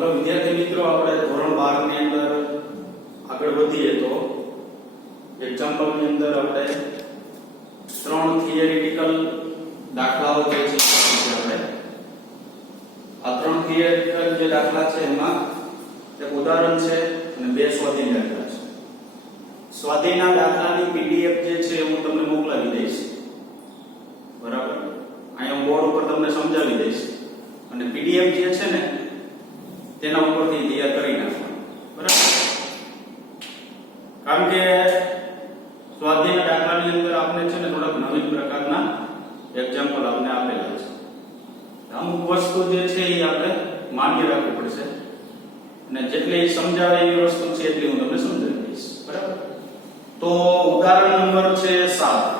Hello विद्यार्थी मित्रों, આપણે ધોરણ 12 ની અંદર આગળ વધીએ તો એક્ઝામ્પલ ની અંદર આપણે ત્રણ થિયરિટિકલ દાખલાઓ જે છે આપણે આ ત્રણ થિયરિટિકલ જે દાખલા છે એમાં એક ઉદાહરણ છે અને બે સ્વાધ્યાય દાખલા છે. સ્વાધ્યાયના દાખલાની પીડીએફ જે છે હું તમને મોકલાવી દઈશ, બરાબર. અહીંયા બોર્ડ ઉપર તમને સમજાવી દઈશ અને પીડીએફ જે છે ને તેના ઉપરથી તૈયાર કરી નાખવાનું, બરાબર. કારણ કે સ્વાધ્યાયના દાખલાની અંદર આપણે છે ને થોડાક નવીન પ્રકારના એક્ઝામ્પલ આપણે આપેલા છે. અમુક વસ્તુ જે છે એ આપણે માન્ય રાખવું પડશે અને જેટલી સમજાવે એવી વસ્તુ છે એટલી હું તમને સમજાવી દઈશ, બરાબર. તો ઉદાહરણ નંબર છે 7.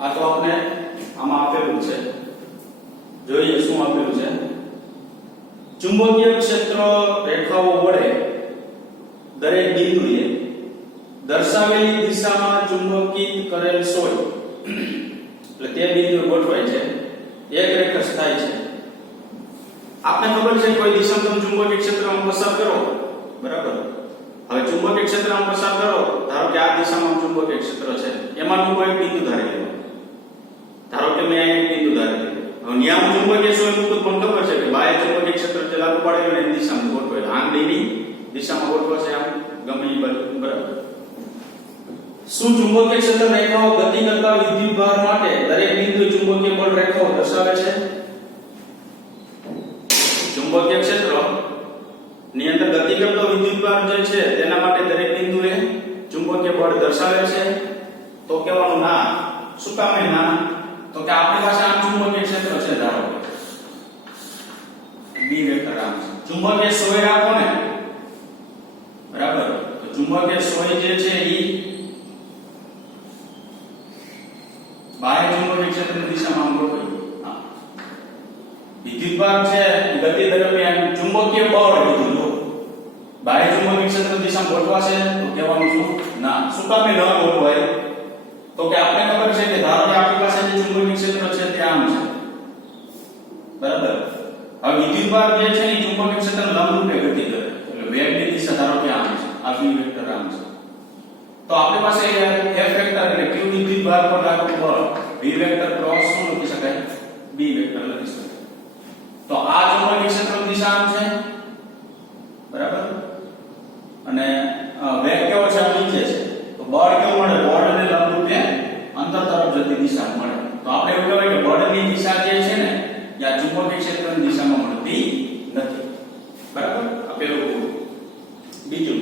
આ તો આપણે આમાં આપેલું છે, જોઈએ શું આપેલું છે. ચુંબકીય ક્ષેત્ર રેખાઓ વડે દરેક બિંદુએ દર્શાવેલી દિશામાં ચુંબકિત કરેલ સોય એટલે તે બિંદુ ગોઠવાય છે, એક રેખા થાય છે. આપને ખબર છે કોઈ દિશામાં તમે ચુંબકીય ક્ષેત્રમાં પસાર કરો, બરાબર. હવે ચુંબકીય ક્ષેત્રમાં પસાર કરો, ધારો કે આ દિશામાં ચુંબકીય ક્ષેત્ર છે, એમાંનું કોઈ બિંદુ ધારી લો. ધારો કે મેં અહીં બિંદુ ધારી લીધું. હવે નિયમ ચુંબકીય સોય મુકત પણ ખબર છે કે બાહ્ય ચુંબકીય ક્ષેત્ર જે લાગુ પાડેલું એની દિશામાં ગોઠવાય, આંગળીની દિશામાં ગોઠવાશે આમ ગમે એ બાજુ, બરાબર. શું ચુંબકીય ક્ષેત્ર રેખાઓ ગતિ કરતા વિદ્યુતભાર માટે દરેક બિંદુએ ચુંબકીય બળ રેખાઓ દર્શાવે છે? ચુંબકીય ક્ષેત્ર ની અંદર ગતિ કરતો વિદ્યુતભાર જે છે તેના માટે દરેક બિંદુએ ચુંબકીય બળ દર્શાવે છે? તો કહેવાનું ના. શું કામ ના? તો કે આપણી પાસે આમ ચુંબકીય ક્ષેત્ર છે, ધારો બી વેક્ટર આમ છે. ચુંબકીય સોય રાખો ને, બરાબર. તો ચુંબકીય સોય જે છે ઈ બાહ્ય ચુંબકીય ક્ષેત્રની દિશામાં ગોઠવાય. હા, વિદ્યુતભાર છે ગતિ દરમિયાન ચુંબકીય બળ કીધું તો બાહ્ય ચુંબકીય ક્ષેત્રની દિશામાં ગોઠવાશે? તો કહેવાનું શું ના. શું કામ ન ગોઠવાય? તો કે આપણે ખબર છે કે ધારો કે આપણી પાસે જે ચુંબકીય ક્ષેત્ર છે તે આમ છે, બરાબર. હવે વિદ્યુતભાર જે છે એ ચુંબકીય ક્ષેત્રને લંબરૂપે ગતિ કરે, એટલે વેગની દિશા ધારો કે આમ છે, આ v વેક્ટર આમ છે. તો આપણી પાસે f વેક્ટર એટલે q વિદ્યુતભાર પર લાગતું બળ v વેક્ટર ક્રોસ શું લખી શકાય? b વેક્ટર લખી શકાય. તો આ ચુંબકીય ક્ષેત્રની દિશા આમ છે, બરાબર. અને વેગ કેવો છે? નીચે છે. તો બળ કેવું મળે? બળને લંબરૂપે અંતર તરફ જતી દિશા મળે. તો આપણે એવું કહેવાય કે બળની દિશા જે છે ને એ આ ચુંબકીય ક્ષેત્રની દિશામાં મળતી નથી, બરાબર. આ પેલું. બીજું,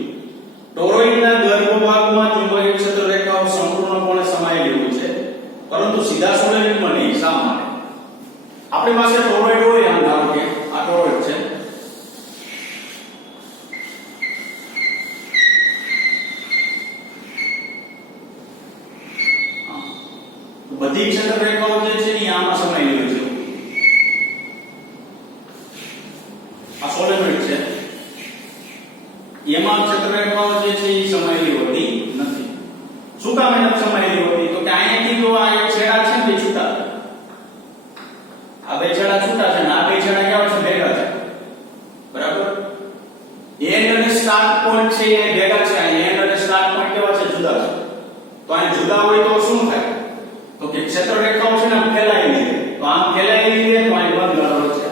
ટોરોઇડના ગર્ભભાગમાં ચુંબકીય ક્ષેત્ર રેખાઓ સંપૂર્ણપણે સમાયેલી હોય છે, પરંતુ સીધા સોલેનોઇડમાં નહીં. શા માટે? આપણી પાસે ટોરોઇડ હોય, આમ ધારો કે આ ટોરોઇડ છે, બધી ક્ષેત્ર રેખાઓ જે છે એ આમાં સમાયેલી હોય છે. આ સોલેનોઇડ છે, એમાં ક્ષેત્ર રેખાઓ જે છે એ સમાયેલી હોતી નથી. શું કામ એને સમાયેલી હોતી? તો કે અહીંયાથી જો આ એક છેડા છે ને બે છૂટા, આ બે છેડા છૂટા છે ને આ બે છેડા કેવા છે? ભેગા છે, બરાબર. એન્ડ અને સ્ટાર્ટ પોઈન્ટ છે એ ભેગા છે. આ એન્ડ અને સ્ટાર્ટ પોઈન્ટ કેવા છે? જુદા છે. તો અહીં જુદા હોય તો શું થાય? તો કે ક્ષેત્ર રેખાઓ છે ને આમ ફેલાયેલી છે. તો આમ ફેલાયેલી છે તો અહીં બંધ ગાળો છે.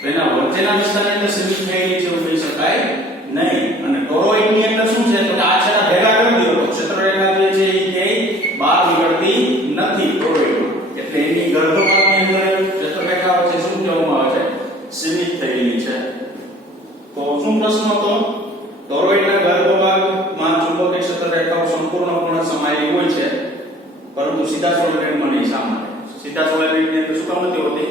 તો એના વચ્ચેના વિસ્તારની અંદર સીમિત થયેલી છે એવું કહી શકાય નહીં. અને ટોરોઇડ ની અંદર શું છે? તો કે આ છેડા ભેગા કરી દીધો તો ક્ષેત્ર રેખા જે છે એ ક્યાંય બહાર નીકળતી નથી ટોરોઇડમાં. એટલે એની ગર્ભભાગની અંદર ક્ષેત્ર રેખાઓ છે શું કહેવામાં આવે છે? સીમિત થયેલી છે. તો શું પ્રશ્ન હતો? ટોરોઇડના ગર્ભભાગમાં ચુંબકીય ક્ષેત્ર રેખાઓ સંપૂર્ણપણે સમાયેલી હોય છે, પરંતુ સીધા સોલેનોઇડમાં નહીં. શા માટે? સીધા સોલેનોઇડની અંદર શું કામ નથી હોતી?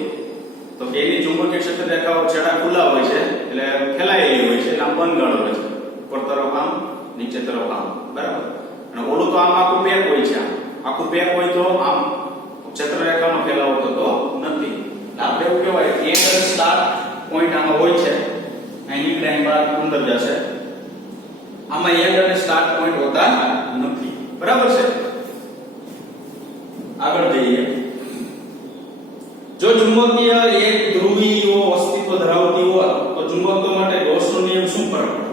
તો કે એની ચુંબકીય ક્ષેત્ર રેખાઓ છેડા ખુલ્લા હોય છે, એટલે ફેલાયેલી હોય છે, એટલે આમ બંધ ગાળો હોય છે, ઉપર તરફ આમ, નીચે તરફ આમ, બરાબર. અને ઓલું તો આમ આખું પેક હોય છે. આખું પેક હોય તો આમ ક્ષેત્ર રેખાનો ફેલાવો થતો નથી. આપણે એવું કહેવાય એન્ડ અને સ્ટાર્ટ પોઈન્ટ આમાં હોય છે, અહીં નીકળે અહીં બહાર અંદર જશે. આમાં એન્ડ અને સ્ટાર્ટ પોઈન્ટ હોતા નથી, બરાબર છે. જો ચુંબકીય એક ધ્રુવીઓ અસ્તિત્વ ધરાવતી હોય તો ચુંબકો માટે ગૌસનો નિયમ શું ફરક પડે?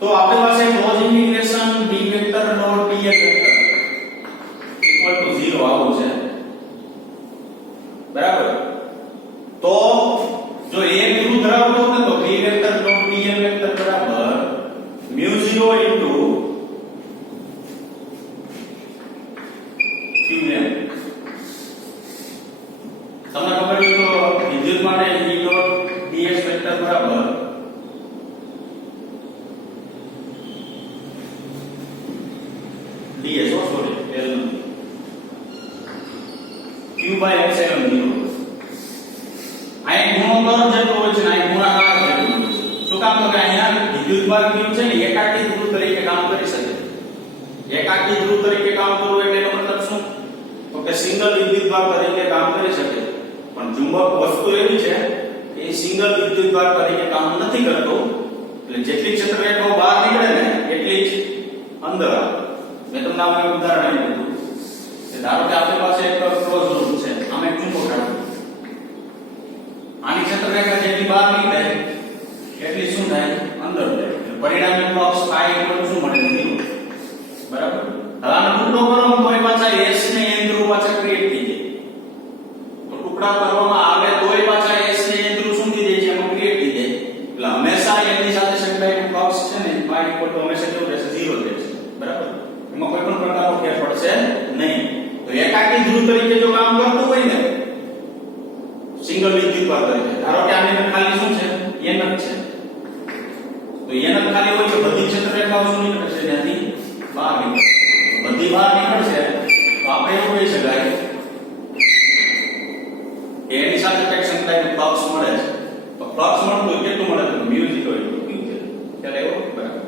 તો આપણી પાસે close integration B vector dot dl vector equal to 0 આવું છે, બરાબર? તો જો એક ધ્રુવ ધરાવતો હોય તો B vector dot dl vector બરાબર μ0 ઇન્ટુ qm. તમને ખબર હોય તો વિદ્યુત માટે E ડોટ ds વેક્ટર બરાબર ds sorry l q by epsilon 0. આ ગુણોત્તર જેટલો હોય છે ને આ ગુણાકાર જેટલો હોય છે. શું કામ? તો કે અહીંયા વિદ્યુતભાર q છે ને એકાકી ધ્રુવ તરીકે કામ કરી શકે. એકાકી ધ્રુવ તરીકે કામ કરવું એટલે એનો મતલબ શું? તો કે સિંગલ વિદ્યુતભાર તરીકે કામ કરી શકે. પણ ચુંબક વસ્તુ એવી છે કે એ સિંગલ વિદ્યુતભાર તરીકે કામ નથી કરતો, એટલે જેટલી ક્ષેત્રરેખાઓ બહાર નીકળે ને એટલી જ અંદર આવે. મેં તમને આવું એક ઉદાહરણ આપ્યું કે ધારો કે આપણી પાસે એક ક્લોઝ લૂપ છે, આમાં એક ચુંબક રાખો, આની ક્ષેત્રરેખા જેટલી બહાર નીકળે એટલી શું થાય? અંદર જાય. પરિણામી ફ્લક્સ phi ઇક્વલ શું મળે? 0. બરાબર? હવે આનો ટુકડો કરો તો એ પાછા s ને n ધ્રુવ પાછા ક્રિએટ થઈ જાય. તો ટુકડા કરવામાં આવે તો એ પાછા s ને n ધ્રુવ શું થઈ જાય છે? એમાં ક્રિએટ થઈ જાય. એટલે હંમેશા n ની સાથે સંકળાયેલું ફ્લક્સ છે ને phi ઇક્વલ ટુ હંમેશા કેવું રહેશે? 0 રહેશે. બરાબર? એમાં કોઈ પણ પ્રકારનો ફેર પડશે નહીં. તો એકાકી ધ્રુવ તરીકે જો કામ કરતું હોય ને સિંગલ વિદ્યુતભાર તરીકે, ધારો કે આની અંદર ખાલી શું છે? n જ છે. તો n જ ખાલી હોય તો બધી ક્ષેત્રરેખાઓ શું નીકળશે? ત્યાંથી બહાર નીકળશે. બધી બહાર નીકળશે તો આપણે એવું કહી શકાય કે એની સાથે કંઈક સંકળાયેલું ફ્લક્સ મળે છે. તો ફ્લક્સ મળતું હોય કેટલું મળે? તો μ0 q છે. ખ્યાલ આવ્યો? બરાબર.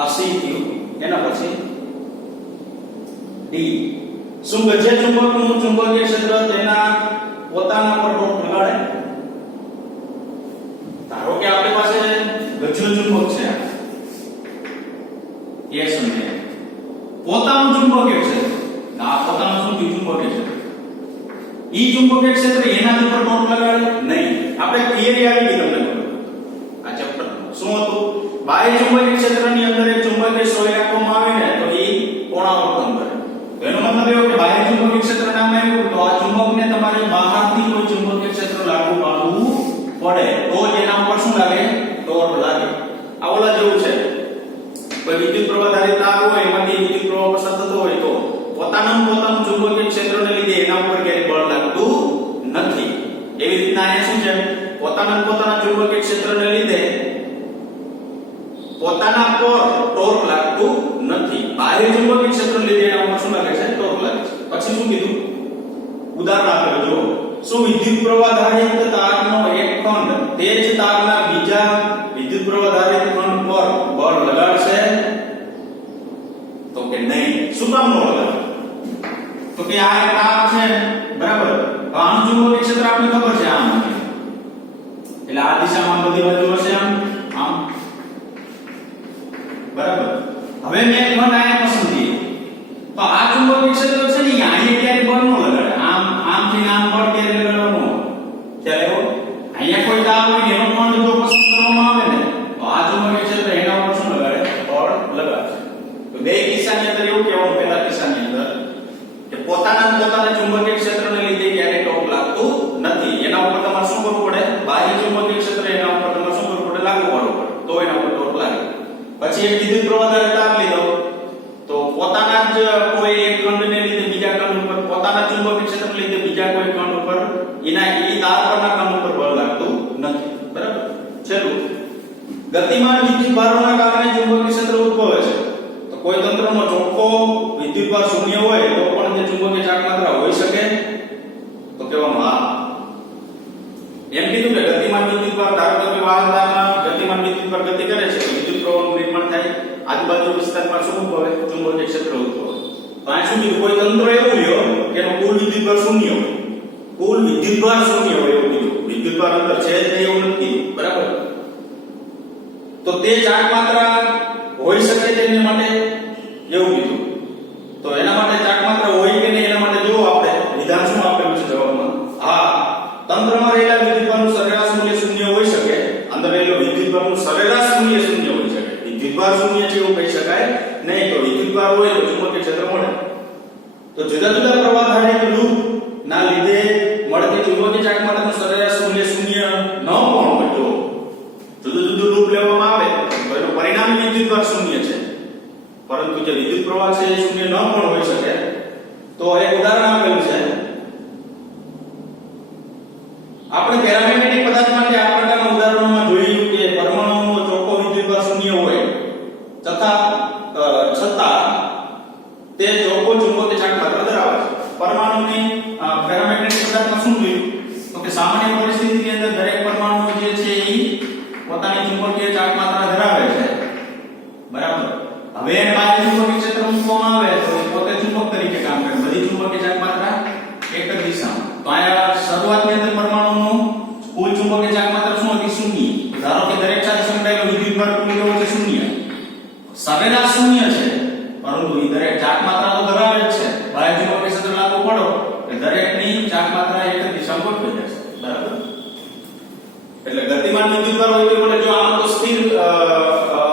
આ c q. એના પછી d. શું જે ચુંબકનું ચુંબકીય ક્ષેત્ર તેના પોતાના પર રોક લગાડે? ધારો કે આપણી પાસે ગજ્જુ ચુંબક છે, એ સમજે પોતાનું ચુંબકીય ક્ષેત્ર, આ પોતાનું શું ચુંબકીય ક્ષેત્ર, ઈ ચુંબકીય ક્ષેત્ર એના ઉપર રોક લગાડે નહીં. આપણે થિયરી આવી ગઈ તમને ખબર આ ચેપ્ટર શું હતું? બાહ્ય ચુંબકીય ક્ષેત્રની અંદર એક ચુંબકીય સોય રાખવામાં આવે ને તો ઈ કોણાવર્તન કરે. એનો મતલબ એવો કે બાહ્ય ચુંબકીય ક્ષેત્ર નામ આવ્યું તો આ ચુંબકને તમારે બહારથી કોઈ ચુંબકીય ક્ષેત્ર લાગુ પાડવું પડે તો જ એના ઉપર શું લાગે? ટોર્ક લાગે. આ ઓલા જેવું છે, કોઈ વિદ્યુત પ્રવાહ ધારિત તાર હોય એમાંથી વિદ્યુત પ્રવાહ પસાર થતો હોય તો પોતાનું ચુંબકીય ક્ષેત્રને લીધે એના ઉપર ક્યારેય બળ લાગતું નથી. એવી રીતના અહીંયા શું છે? પોતાના ચુંબકીય ક્ષેત્રને લીધે પોતાના પર ટોર્ક લાગતું નથી. બાહ્ય ચુંબકીય ક્ષેત્રને લીધે એના ઉપર શું લાગે છે? ટોર્ક લાગે છે. પછી શું કીધું? ઉદાહરણ આપેલું જો. શું વિદ્યુત પ્રવાહ ધારિત તારનો એક ખંડ તે જ તારના બીજા વિદ્યુત પ્રવાહ ધારિત ખંડ પર બળ લગાડશે? તો કે નહીં. શું કામ ન લગાડે? તો કે આ એક તાર છે, બરાબર? આનું ચુંબકીય ક્ષેત્ર આપણને ખબર છે આમ, એટલે આ દિશામાં બધી બાજુ હશે આમ, બરાબર? હવે મેં ખંડ આયા પસંદ કર્યો તો આ ચુંબકીય ક્ષેત્ર છે ને અહીંયા ક્યારે બળ ન લગાડે. આમ થી આમ બળ ક્યારે લગાડવાનું? ચાલે અહીંયા કોઈ તાર હોય એનો ખંડ જો પસંદ કરવામાં આવે ને તો આ ચુંબકીય ક્ષેત્ર એના ઉપર શું લગાડે? બળ લગાડશે. તો બે કિસ્સાની અંદર એવું કહેવાનું, પહેલા કિસ્સાની અંદર કે પોતાના ચુંબકીય ક્ષેત્રને લીધે ક્યારે ટોર્ક લાગતું નથી. એના ઉપર તમારે શું કરવું પડે? બાહ્ય ચુંબકીય ક્ષેત્ર એના ઉપર તમારે શું કરવું પડે? લાગુ પાડવું પડે તો એના ઉપર ટોર્ક લાગે. પછી એક વિદ્યુત પ્રવાહ ધારિત તાર લીધો તો પોતાના જ કોઈ એક ખંડને લીધે બીજા ખંડ ઉપર, પોતાના ચુંબકીય ક્ષેત્રને લીધે બીજા કોઈ ખંડ ઉપર એના એ તાર પરના ખંડ ઉપર બળ લાગતું નથી. બરાબર? ચલો, ગતિમાન વિદ્યુતભારોના કારણે ચુંબકીય ક્ષેત્ર ઉદ્ભવે છે. તો કોઈ તંત્રનો ચોખ્ખો વિદ્યુતભાર શૂન્ય હોય તો પણ તે ચુંબકીય ચાકમાત્રા હોઈ શકે? તો કહેવામાં હા. એમ કીધું કે ગતિમાન વિદ્યુતભાર, ધારો કે વાહકતામાં ગતિમાન વિદ્યુતભાર ગતિ કરે છે તો વિદ્યુત પ્રવાહનું નિર્માણ થાય, આજુબાજુ વિસ્તારમાં શું ઉદ્ભવે? ચુંબકીય ક્ષેત્ર ઉદ્ભવે. તો આ શું કીધું? કોઈ તંત્ર એવું લ્યો કે એનો કુલ વિદ્યુતભાર શૂન્ય હોય, કુલ વિદ્યુતભાર શૂન્ય હોય એવું કીધું. વિદ્યુતભાર અંદર છે જ નહીં એવું નથી, બરાબર? તો તે ચાકમાત્રા હોઈ શકે તેની માટે એવું કીધું. તો એના માટે ચાકમાત્રા હોય કે નહીં એના માટે જો આપણે વિધાન શું આપેલું છે જવાબ વિદ્યુતભારનું સરેરાશ મૂલ્ય શૂન્ય હોઈ શકે. વિદ્યુતભાર શૂન્ય છે એવું કહી શકાય નહીં. તો વિદ્યુતભાર હોય તો ચુંબકીય ક્ષેત્ર મળે. તો જુદા જુદા પ્રવાહધારિત લૂપ ના લીધે મળતી ચુંબકીય ચાકમાત્રાનું સરેરાશ મૂલ્ય શૂન્ય ન પણ હોય. તો જુદું જુદું લૂપ લેવામાં આવે તો એનું પરિણામી વિદ્યુતભાર શૂન્ય છે, પરંતુ જે વિદ્યુત પ્રવાહ છે એ શૂન્ય ન પણ હોઈ શકે. તો એક ઉદાહરણ આપેલું છે. આપણે પેરામેગ્નેટિક પદાર્થ માટે આ પ્રકારના ઉદાહરણોમાં જોયું કે પરમાણુનો ચોખ્ખો વિદ્યુતભાર શૂન્ય હોય છતાં તે ચોખ્ખો ચુંબકીય ચાકમાત્રા ધરાવે છે. પરમાણુની પેરામેગ્નેટિક પદાર્થમાં શું જોયું? તો કે સામાન્ય પરિસ્થિતિની અંદર દરેક પરમાણુ જે છે એ પોતાની ચુંબકીય ચાકમાત્રા ધરાવે છે, બરાબર. હવે બાહ્ય ચુંબકીય ક્ષેત્ર મૂકવામાં આવે તો પોતે ચુંબક તરીકે કામ કરે. બધી ચુંબકીય ચાકમાત્રા એક જ દિશામાં. તો આયા શરૂઆતની અંદર પરમાણુનું કુલ ચુંબકીય ચાકમાત્રા શું હતી? શૂન્ય. ધારો કે દરેક સાથે સંકળાયેલો વિદ્યુતભાર કુલ કેવો છે? શૂન્ય. સરેરાશ શૂન્ય છે, પરંતુ એ દરેક ચાકમાત્રા તો ધરાવે જ છે. બાહ્ય ચુંબકીય ક્ષેત્ર લાગુ પડો કે દરેકની ચાકમાત્રા એક જ દિશામાં ગોઠવાઈ જશે, બરાબર. એટલે ગતિમાન વિદ્યુતભાર હોય તો એટલે જો આમ તો સ્થિર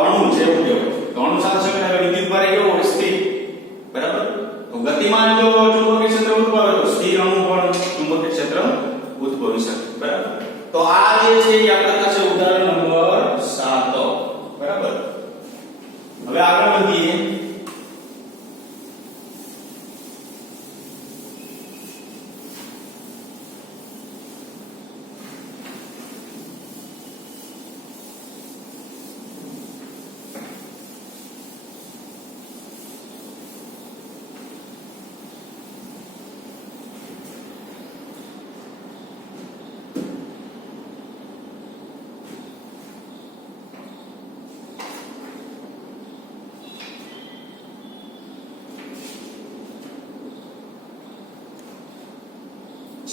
અણુ છે એવું કહેવાય. તો અણુ સાથે સંકળાયેલો વિદ્યુતભાર કેવો હોય? સ્થિર, બરાબર. તો ગતિમાન જો ચુંબકીય ક્ષેત્ર ઉદ્ભવે તો સ્થિર અણુ પણ ચુંબકીય ક્ષેત્ર ઉદ્ભવી શકે, બરાબર. તો આ જે છે એ આપણા પાસે ઉદાહરણ નંબર 7, બરાબર. હવે આગળ વધીએ.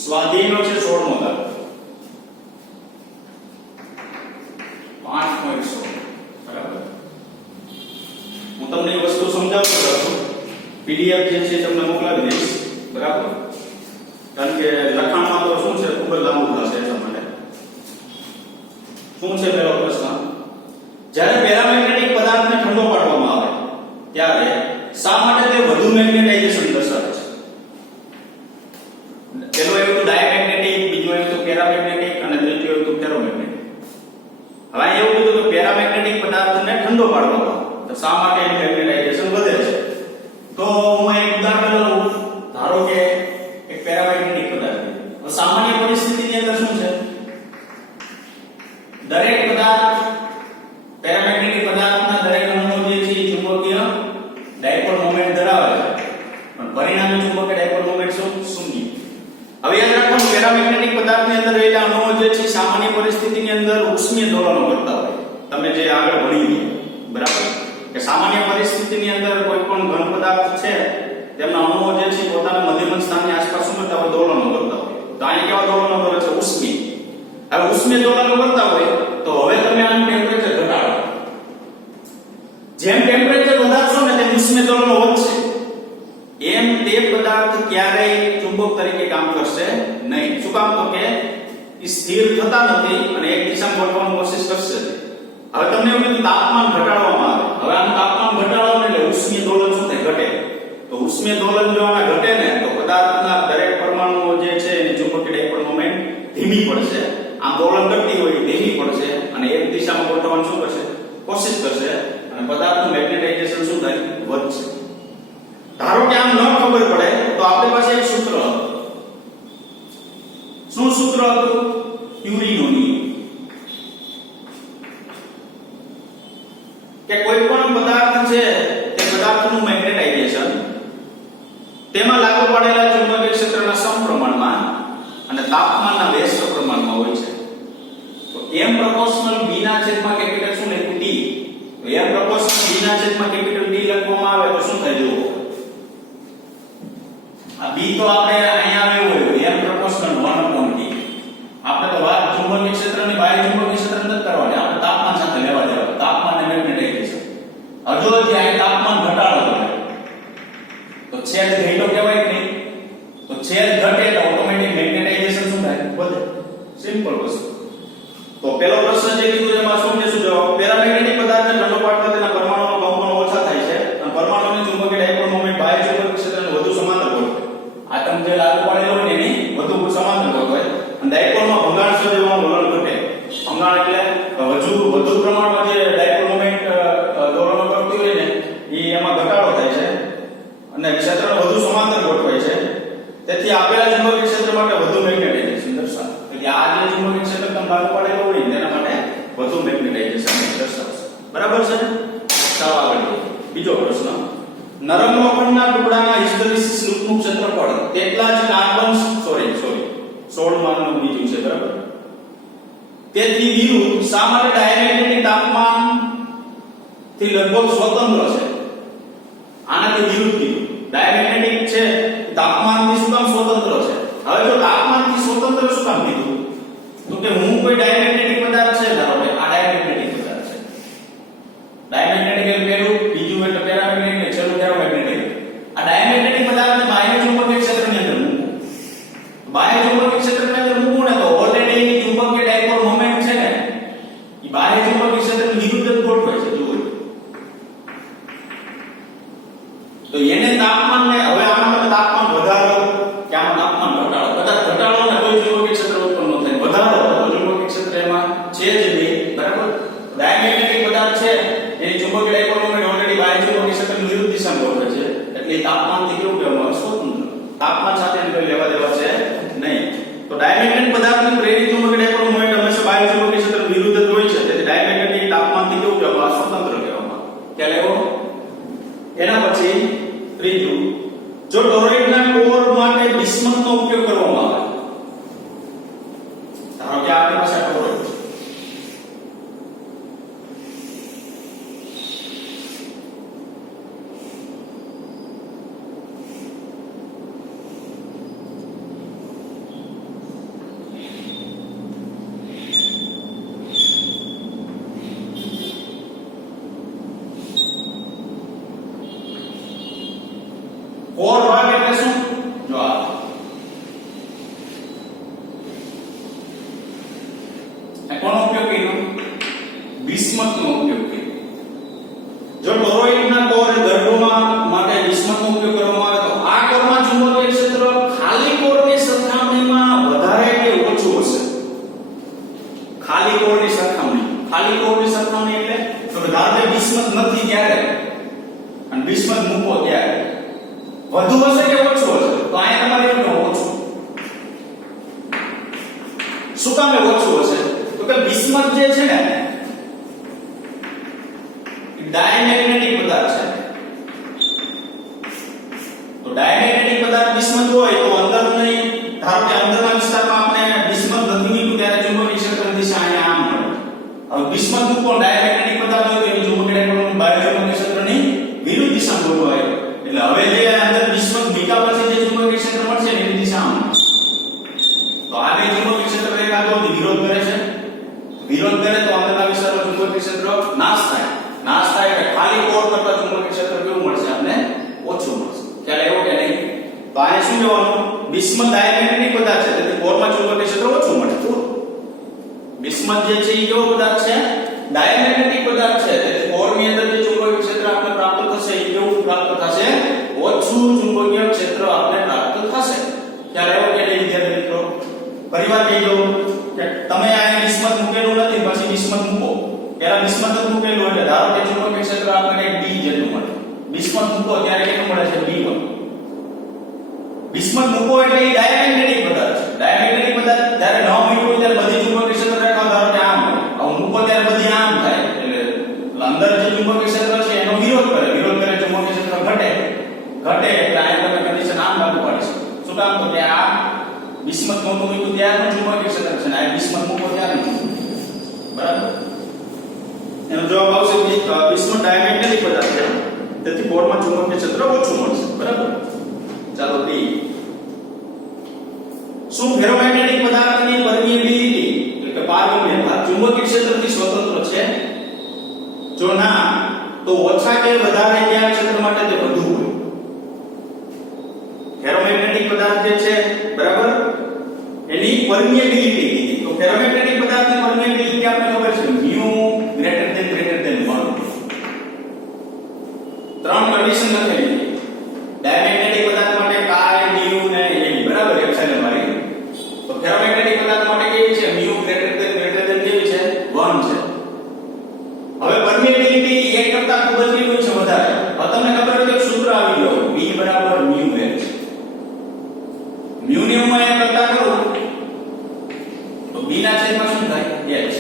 સ્વાધીનનો છે 16મો દાખલો 5.16, બરાબર. હું તમને એ વસ્તુ સમજાવતો રહું. પીડીએફ જે છે તમને મોકલાવી દઈશ, બરાબર. કારણ કે લખાણમાં તો શું છે ખૂબ જ લાંબુ થશે એટલા માટે. શું છે પહેલો પ્રશ્ન? જ્યારે પેરામેગ્નેટિક પદાર્થને ઠંડો પાડવામાં આવે ત્યારે શા માટે તે વધુ મેગ્નેટાઇઝેશન દર્શાવે છે? પેલો એવું તો ડાયમેગ્નેટિક, બીજો એવું તો પેરામેગ્નેટિક અને ત્રીજો એવું તો ફેરોમેગ્નેટિક. હવે એવું કીધું કે પેરામેગ્નેટિક પદાર્થને ઠંડો પાડવામાં આવે તો શા માટે એનું મેગ્નેટાઇઝેશન વધે છે? તો હું એક ઉદાહરણ લઉં. ધારો કે એક પેરામેગ્નેટિક પદાર્થ. હવે સામાન્ય પરિસ્થિતિની અંદર શું છે? દરેક પદાર્થ પેરામેગ્નેટિક પદાર્થના દરેક અણુઓ જે છે એ ચુંબકીય ડાયપોલ મોમેન્ટ ધરાવે છે, પણ પરિણામી ચુંબકીય ડાયપોલ મોમેન્ટ શું? શૂન્ય. હવે યાદ રાખવાનું, પેરામેગ્નેટિક પદાર્થની અંદર રહેલા અણુઓ જે છે સામાન્ય પરિસ્થિતિની અંદર ઉષ્મીય દોલનો કરતા હોય. તમે જે આગળ ભણી ગયા, બરાબર, કે સામાન્ય પરિસ્થિતિની અંદર કોઈ પણ ઘન પદાર્થ છે તેમના અણુઓ જે છે પોતાના મધ્યમન સ્થાનની આસપાસ શું કરતા હોય? દોલનો કરતા હોય. તો અહીંયા કેવા દોલનો કરે છે? ઉષ્મીય. હવે ઉષ્મીય દોલનો કરતા હોય તો હવે તમે આનું ટેમ્પરેચર ઘટાડો. જેમ ટેમ્પરેચર વધારશો ને તેમ ઉષ્મીય દોલનો વધશે. એમ તે પદાર્થ ક્યારેય ચુંબક તરીકે કામ કરશે નહીં. શું કામ? તો કે એ સ્થિર થતા નથી અને એક દિશામાં ગોઠવવાની કોશિશ કરશે. હવે તમને એવું કીધું તાપમાન ઘટાડવામાં આવે. હવે આનું તાપમાન ઘટાડવાનું એટલે ઉષ્મીય દોલન શું થાય? ઘટે. તો ઉષ્મીય દોલન જો આમાં ઘટે ને તો પદાર્થના દરેક પરમાણુઓ જે છે એની ચુંબકીય ડાયપોલ મોમેન્ટ ધીમી પડશે. આ દોલન ઘટતી હોય ધીમી પડશે અને એક દિશામાં ગોઠવવાની શું કરશે? કોશિશ કરશે અને પદાર્થનું મેગ્નેટાઇઝેશન શું થાય? વધશે. ધારો કે આમ ન ખબર પડે તો આપણી પાસે એક સૂત્ર હતું. શું સૂત્ર હતું? ક્યુરીનો નિયમ. કે કોઈ પણ પદાર્થ છે તે પદાર્થનું મેગ્નેટાઇઝેશન તેમાં લાગુ પડેલા ચુંબકીય ક્ષેત્રના સમપ્રમાણમાં અને તાપમાનના વ્યસ્ત પ્રમાણમાં હોય છે. તો m પ્રોપોર્શનલ b ના છેદમાં કેપિટલ શું લખ્યું? d. તો m પ્રોપોર્શનલ b ના છેદમાં કેપિટલ d લખવામાં આવે તો શું થાય? જુઓ, આ b તો આપણે અહીંયા આવ્યો હોય m પ્રોપોર્શનલ 1/d. આપણે તો વાત ચુંબકીય ક્ષેત્રની બાહ્ય ચુંબકીય ક્ષેત્ર નથી કરવાની, આપણે તાપમાન સાથે લેવા દેવા. તાપમાન અને મેગ્નેટાઇઝેશન. હજુ જે આ તાપમાન ઘટાડો તો છેદ ઘટ્યો કહેવાય કે નહીં? તો છેદ ઘટે તો ઓટોમેટિક મેગ્નેટાઇઝેશન શું થાય? વધે. સિમ્પલ વસ્તુ. તો પેલો પ્રશ્ન જે કીધું એમાં શું છે? જો પેરામેગ્નેટિક પદાર્થને ઠંડો પાડતા તેના પરમાણુઓના કંપનો ઓછા થાય છે અને પરમાણુની ચુંબકીય ડાયપોલ મોમેન્ટ બાહ્ય ચુંબકીય ક્ષેત્રને વધુ સમાંતર ગોઠવે. આટમ જે લાગુ પાડેલો હોય ને એની વધુ સમાંતર ગોઠવે અને ડાયપોલમાં ભંગાણ સર્જવાનું વલણ ઘટે. ભંગાણ એટલે વધુ પ્રમાણમાં જે ડાયપોલ મોમેન્ટ દોલનો કરતી હોય ને એ એમાં ઘટાડો થાય છે અને ક્ષેત્રને વધુ સમાંતર ગોઠવાય છે. તેથી આપેલા ચુંબકીય ક્ષેત્ર માટે વધુ મેગ્નેટાઇઝેશન દર્શાવે. એટલે આ જે ચુંબકીય ક્ષેત્ર તમે લાગુ પાડેલો હોય તેના માટે વધુ મેગ્નેટાઇઝેશન દર્શાવશે. બરાબર છે? ચાલો આગળ બીજો પ્રશ્ન. નરમ લોખંડના ટુકડાના હિસ્ટેરેસિસ લૂપનું ક્ષેત્રફળ તેટલા જ કાર્બન 16 માનું બીજું છે. બરાબર. તેથી વિરુદ્ધ શા માટે ડાયમેગ્નેટિક તાપમાન થી લગભગ સ્વતંત્ર છે? આનાથી વિરુદ્ધ કીધું. ડાયમેગ્નેટિક છે તાપમાનથી શું કામ સ્વતંત્ર છે? હવે જો તાપમાનથી સ્વતંત્ર શું કામ કીધું? તો કે હું કોઈ ડાયમેગ્નેટિક પદાર્થ છે ધારો કે આ ડાયમેગ્નેટિક પદાર્થ છે. ડાયમેગ્નેટિક એટલે પેલું, બીજું એટલે પેરામેગ્નેટિક ને છેલ્લું ફેરોમેગ્નેટિક. આ ડાયમેગ્નેટિક પદાર્થને બાહ્ય ચુંબકીય ક્ષેત્રની અંદર મૂકો. બાહ્ય ચુંબકીય ક્ષેત્રની અંદર મૂકો ને તો ઓલરેડી એની ચુંબકીય ડાયપોલ મોમેન્ટ છે ને એ બાહ્ય ચુંબકીય ક્ષેત્રની વિરુદ્ધ જ ગોઠવાય છે. જુઓ તો એને તાપમાન ને હવે આમાં તમે તાપમાન વધારો કે આમાં તાપમાન ઘટાડો, કદાચ ઘટાડો ને કોઈ ચુંબકીય ક્ષેત્ર ઉત્પન્ન ન થાય, વધારો તો ચુંબકીય ક્ષેત્ર એમાં છે જ નહીં. બરાબર. ડાયમેગ્નેટિક પદાર્થ છે એની ચુંબકીય ડાયપોલ મોમેન્ટ ઓલરેડી બાહ્ય ચુંબકીય ક્ષેત્રની વિરુદ્ધ દિશામાં ગોઠવે છે. એટલે તાપમાનથી કેવું કહેવામાં સ્વતંત્ર, તાપમાન સાથે કોઈ લેવા દેવા છે નહીં. તો ડાયમેગ્નેટિક પદાર્થની પ્રેરિત ચુંબકીય ડાયપોલ મોમેન્ટ હંમેશા બાહ્ય ચુંબકીય ક્ષેત્રની વિરુદ્ધ જ હોય છે. તેથી ડાયમેગ્નેટિક તાપમાનથી કેવું કહેવામાં સ્વતંત્ર કહેવામાં. ખ્યાલ આવ્યો? એના પછી ત્રીજું, જો ટોરોઇડના કોર માટે બિસ્મથનો ઉપયોગ કરવામાં આવે, ધારો કે આપણી પાસે ટોરોઇડ કોર ભાગ એટલે શું? જો આ કોનો ઉપયોગ કર્યો? બિસ્મથનો ઉપયોગ કર્યો. જો ટોરોઇડના કોર ગર્ભમાં માટે બિસ્મથનો ઉપયોગ કરવામાં આવે તો આ કોરમાં ચુંબકીય ક્ષેત્ર ખાલી કોરની સરખામણીમાં વધારે કે ઓછું હશે? ખાલી કોરની સરખામણી. ખાલી કોરની સરખામણી એટલે તો ધારો કે બિસ્મથ નથી ત્યારે અને બિસ્મથ મૂકો ત્યારે વધુ હશે કે ઓછું હશે? તો અહીંયા તમારે એવું કહો ઓછું. શું કામ ઓછું હશે? તો કે બિસ્મથ જે છે ને ડાયમેગ્નેટિક પદાર્થ છે. તો ડાયમેગ્નેટિક પદાર્થ બિસ્મથ હોય તો અંદર નહીં, ધારો કે અંદરના વિસ્તારમાં આપણે બિસ્મથ નથી મૂક્યું ત્યારે ચુંબકીય ક્ષેત્રની દિશા અહીંયા આમ મળે. હવે બિસ્મથ મૂકો ડાયમેગ્નેટિક પદાર્થ હોય તો એની ચુંબકીય ડાયપોલ બાહ્ય ચુંબકીય ક્ષેત્રની વિરુદ્ધ દિશામાં ગોઠવાય. એટલે હવે જે અંદર બિસ્મથ મૂક્યા પછી જે ચુંબકીય ક્ષેત્ર મળશે એની દિશા આમ. તો આ બે ચુંબકીય ક્ષેત્ર એકબીજાનો વિરોધ કરે છે. વિરોધ કરે તો અંદરના વિસ્તારમાં ચુંબકીય ક્ષેત્ર નાશ થાય. નાશ થાય એટલે ખાલી કોર કરતા ચુંબકીય ક્ષેત્ર કેવું મળશે? આપણે ઓછું મળશે. ખ્યાલ આવ્યો કે નહીં? તો આ શું કહેવાનું? બિસ્મથ ડાયમેગ્નેટિક પદાર્થ છે તેથી કોરમાં ચુંબકીય ક્ષેત્ર ઓછું મળે. બિસ્મથ જે છે એ કેવો પદાર્થ છે? ડાયમેગ્નેટિક પદાર્થ છે તેથી કોરની અંદર જે ચુંબકીય ક્ષેત્ર આપણે પ્રાપ્ત થશે એ કેવું પ્રાપ્ત થશે? ઓછું ચુંબકીય ક્ષેત્ર આપણે પ્રાપ્ત થશે. ખ્યાલ આવ્યો કે નહીં વિદ્યાર્થી મિત્રો? પરિવાર કહી દો કે તમે આ બિસ્મથ મૂકેલું નથી પછી બિસ્મથ મૂકો. પહેલા બિસ્મથ જ મૂકેલું એટલે ધારો કે ચુંબકીય ક્ષેત્ર આપણને B જેટલું મળે. બિસ્મથ મૂકો ત્યારે કેટલું મળે છે? B1. બિસ્મથ મૂકો એટલે એ ડાયમેગ્નેટિક પદાર્થ છે. ડાયમેગ્નેટિક પદાર્થ જ્યારે ન મૂકો ત્યારે બધી ચુંબકીય ક્ષેત્ર રેખા ધારો કે આમ હોય. હવે મૂકો ત્યારે બધી આમ થાય એટલે અંદર જે ચુંબકીય ક્ષેત્ર છે એનો વિરોધ કરે ચુંબકીય ક્ષેત્ર ઘટે એટલે આ તમે કન્ડિશન આમ લાગુ પાડી શકો. શું કામ? તો કે આ બિસ્મથ નહોતું મૂક્યું ત્યારનું ચુંબકીય ક્ષેત્ર છે ને આ બિસ્મથ મૂકો ત્યારનું. બરાબર. એનો જવાબ આવશે કે બિસ્મથ ડાયમેગ્નેટિક પદાર્થ છે તેથી કોરમાં ચુંબકીય ક્ષેત્ર ઓછું મળશે. બરાબર. ચાલો D. શું ફેરોમેગ્નેટિક પદાર્થની પરમિએબિલિટી એટલે કે પારગમ્યતા ચુંબકીય ક્ષેત્રથી સ્વતંત્ર છે? જો ના તો ઓછા કે વધારે કયા ક્ષેત્ર માટે તે વધુ હોય? ફેરોમેગ્નેટિક પદાર્થ જે છે બરાબર એની પરમિએબિલિટી કીધી. તો ફેરોમેગ્નેટિક પદાર્થની પરમિએબિલિટી આપણે ખબર છે μ ત્રણ કન્ડિશન લખેલી છે ડાયમેગ્નેટિક પદાર્થ માટે કાય mu ને a બરાબર એપ્સિલોન વાળી તો ફેરોમેગ્નેટિક પદાર્થ માટે કેવી છે mu કેવી છે 1 છે હવે પરમિએબિલિટી એક કરતા ખૂબ જ કેવું છે વધારે હવે તમને ખબર હોય તો સૂત્ર આવી ગયું v બરાબર mu h mu ને હું અહીંયા કરતા કરું તો b ના છેદમાં શું થાય h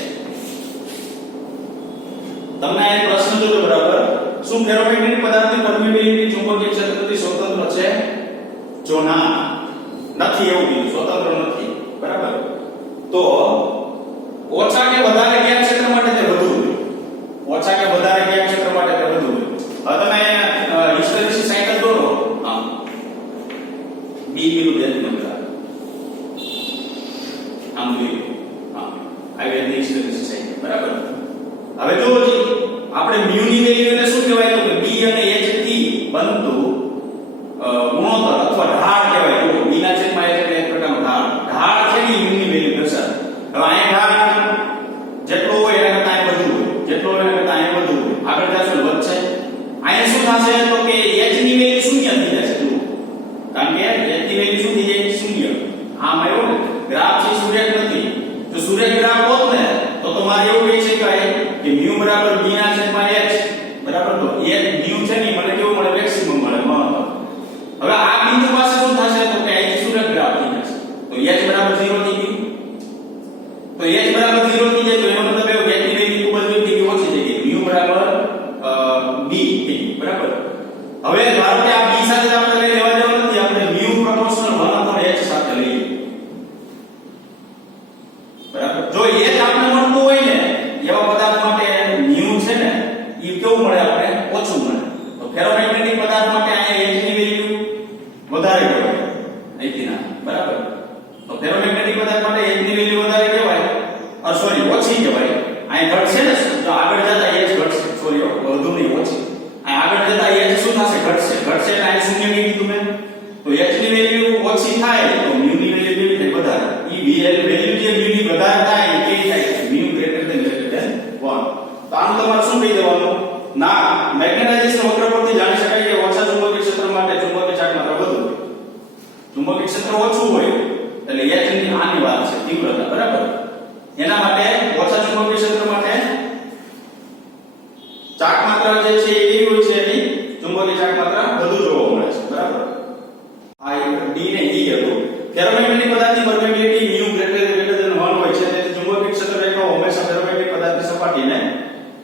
તમને આ પ્રશ્ન જોજો બરાબર શું ફેરોમેગ્નેટિક પદાર્થની પરમિએબિલિટી ચુંબકીય ક્ષેત્રથી સ્વતંત્ર છે જો ના નથી એવું કીધું સ્વતંત્ર નથી બરાબર તો ઓછા કે વધારે જ્ઞાન ક્ષેત્ર માટે તે વધુ ઓછા કે વધારે જ્ઞાન ક્ષેત્ર માટે તે વધુ હવે તમે હિસ્ટેરિસિસ સાયકલ દોરો આમ b વિરુદ્ધ h નંબર આમ જોઈએ આમ આવી રીતે હિસ્ટેરિસિસ સાયકલ બરાબર હવે જો આપણે mu ની વેલ્યુને શું કહેવાય તો b અને h થી બનતું ગુણોત્તર અથવા ઢાળ કહેવાય તો b ના છેદમાં h એટલે એક પ્રકારનો ઢાળ છે ને mu ની વેલ્યુ દર્શાવે હવે અહીંયા ઢાળ જેટલો હોય એના કરતા અહીં વધુ હોય જેટલો હોય એના કરતા અહીં વધુ હોય આગળ જશો વધશે અહીંયા શું થશે તો કે h ની વેલ્યુ શૂન્ય થઈ જશે જુઓ કારણ કે h ની વેલ્યુ શું થઈ જાય શૂન્ય આમ આવ્યો ને ગ્રાફ છે સૂર્ય નથી તો સૂર્ય ગ્રાફ હોત ને તો તમારે એવું કહી શકાય કે mu બરાબર b ના છેદમાં h બરાબર તો h mu છે ને મને કેવું મળે મેક્સિમમ મળે મહત્તમ હવે આ બિંદુ પાસે શું થશે તો કે અહીં સૂર્ય ગ્રાફ થઈ જશે તો h બરાબર 0 થઈ ગયું તો h બરાબર 0 થઈ જાય તો એનો મતલબ એવો કે h ની વેલ્યુ ખૂબ જ થઈ ગઈ ઓછી થઈ ગઈ mu બરાબર b થઈ ગયું બરાબર હવે ધારો કે આ b સાથે આપણે લઈ લેવા દેવાનું નથી આપણે mu પ્રોપોર્શનલ 1/h સાથે લઈએ બરાબર જો h આપણે મળતું હોય ને એવા પદાર્થ માટે mu છે ને એ કેવું મળે આપણે ઓછું મળે તો ફેરોમેગ્નેટિક પદાર્થ માટે અહીંયા h ની વેલ્યુ વધારે કહેવાય અહીંથી ના બરાબર તો ફેરોમેગ્નેટિક પદાર્થ માટે h ની વેલ્યુ વધારે કહેવાય સોરી ઓછી કહેવાય અહીં ઘટશે ને તો આગળ જતા h ઘટશે સોરી વધુ નહીં ઓછી અહીં આગળ જતા h શું થશે ઘટશે એટલે અહીં શૂન્ય કીધું મેં તો h ની વેલ્યુ ઓછી થાય તો mu ની વેલ્યુ કેવી થાય વધારે વેલ્યુ જે mu ની વધારે થાય એ કેવી થાય mu greater than 1 તો આમ તમારે શું કહી દેવાનું ના મેગ્નેટાઇઝેશન વક્ર પરથી જાણી શકાય કે ઓછા ચુંબકીય ક્ષેત્ર માટે ચુંબકીય ચાર્જ માત્રા વધુ હોય ચુંબકીય ક્ષેત્ર ઓછું હોય એટલે h ની આની વાત છે તીવ્રતા બરાબર એના માટે ઓછા ચુંબકીય ક્ષેત્ર માટે ચાર્જ માત્રા જે છે એ કેવી હોય છે એની ચુંબકીય ચાર્જ માત્રા વધુ જોવા મળે છે બરાબર આ d ને e હતો ફેરોમેગ્નેટિક પદાર્થની પરમિએબિલિટી mu greater than 1 હોય છે તેથી ચુંબકીય ક્ષેત્ર રેખાઓ હંમેશા ફેરોમેગ્નેટિક પદાર્થની સપાટીને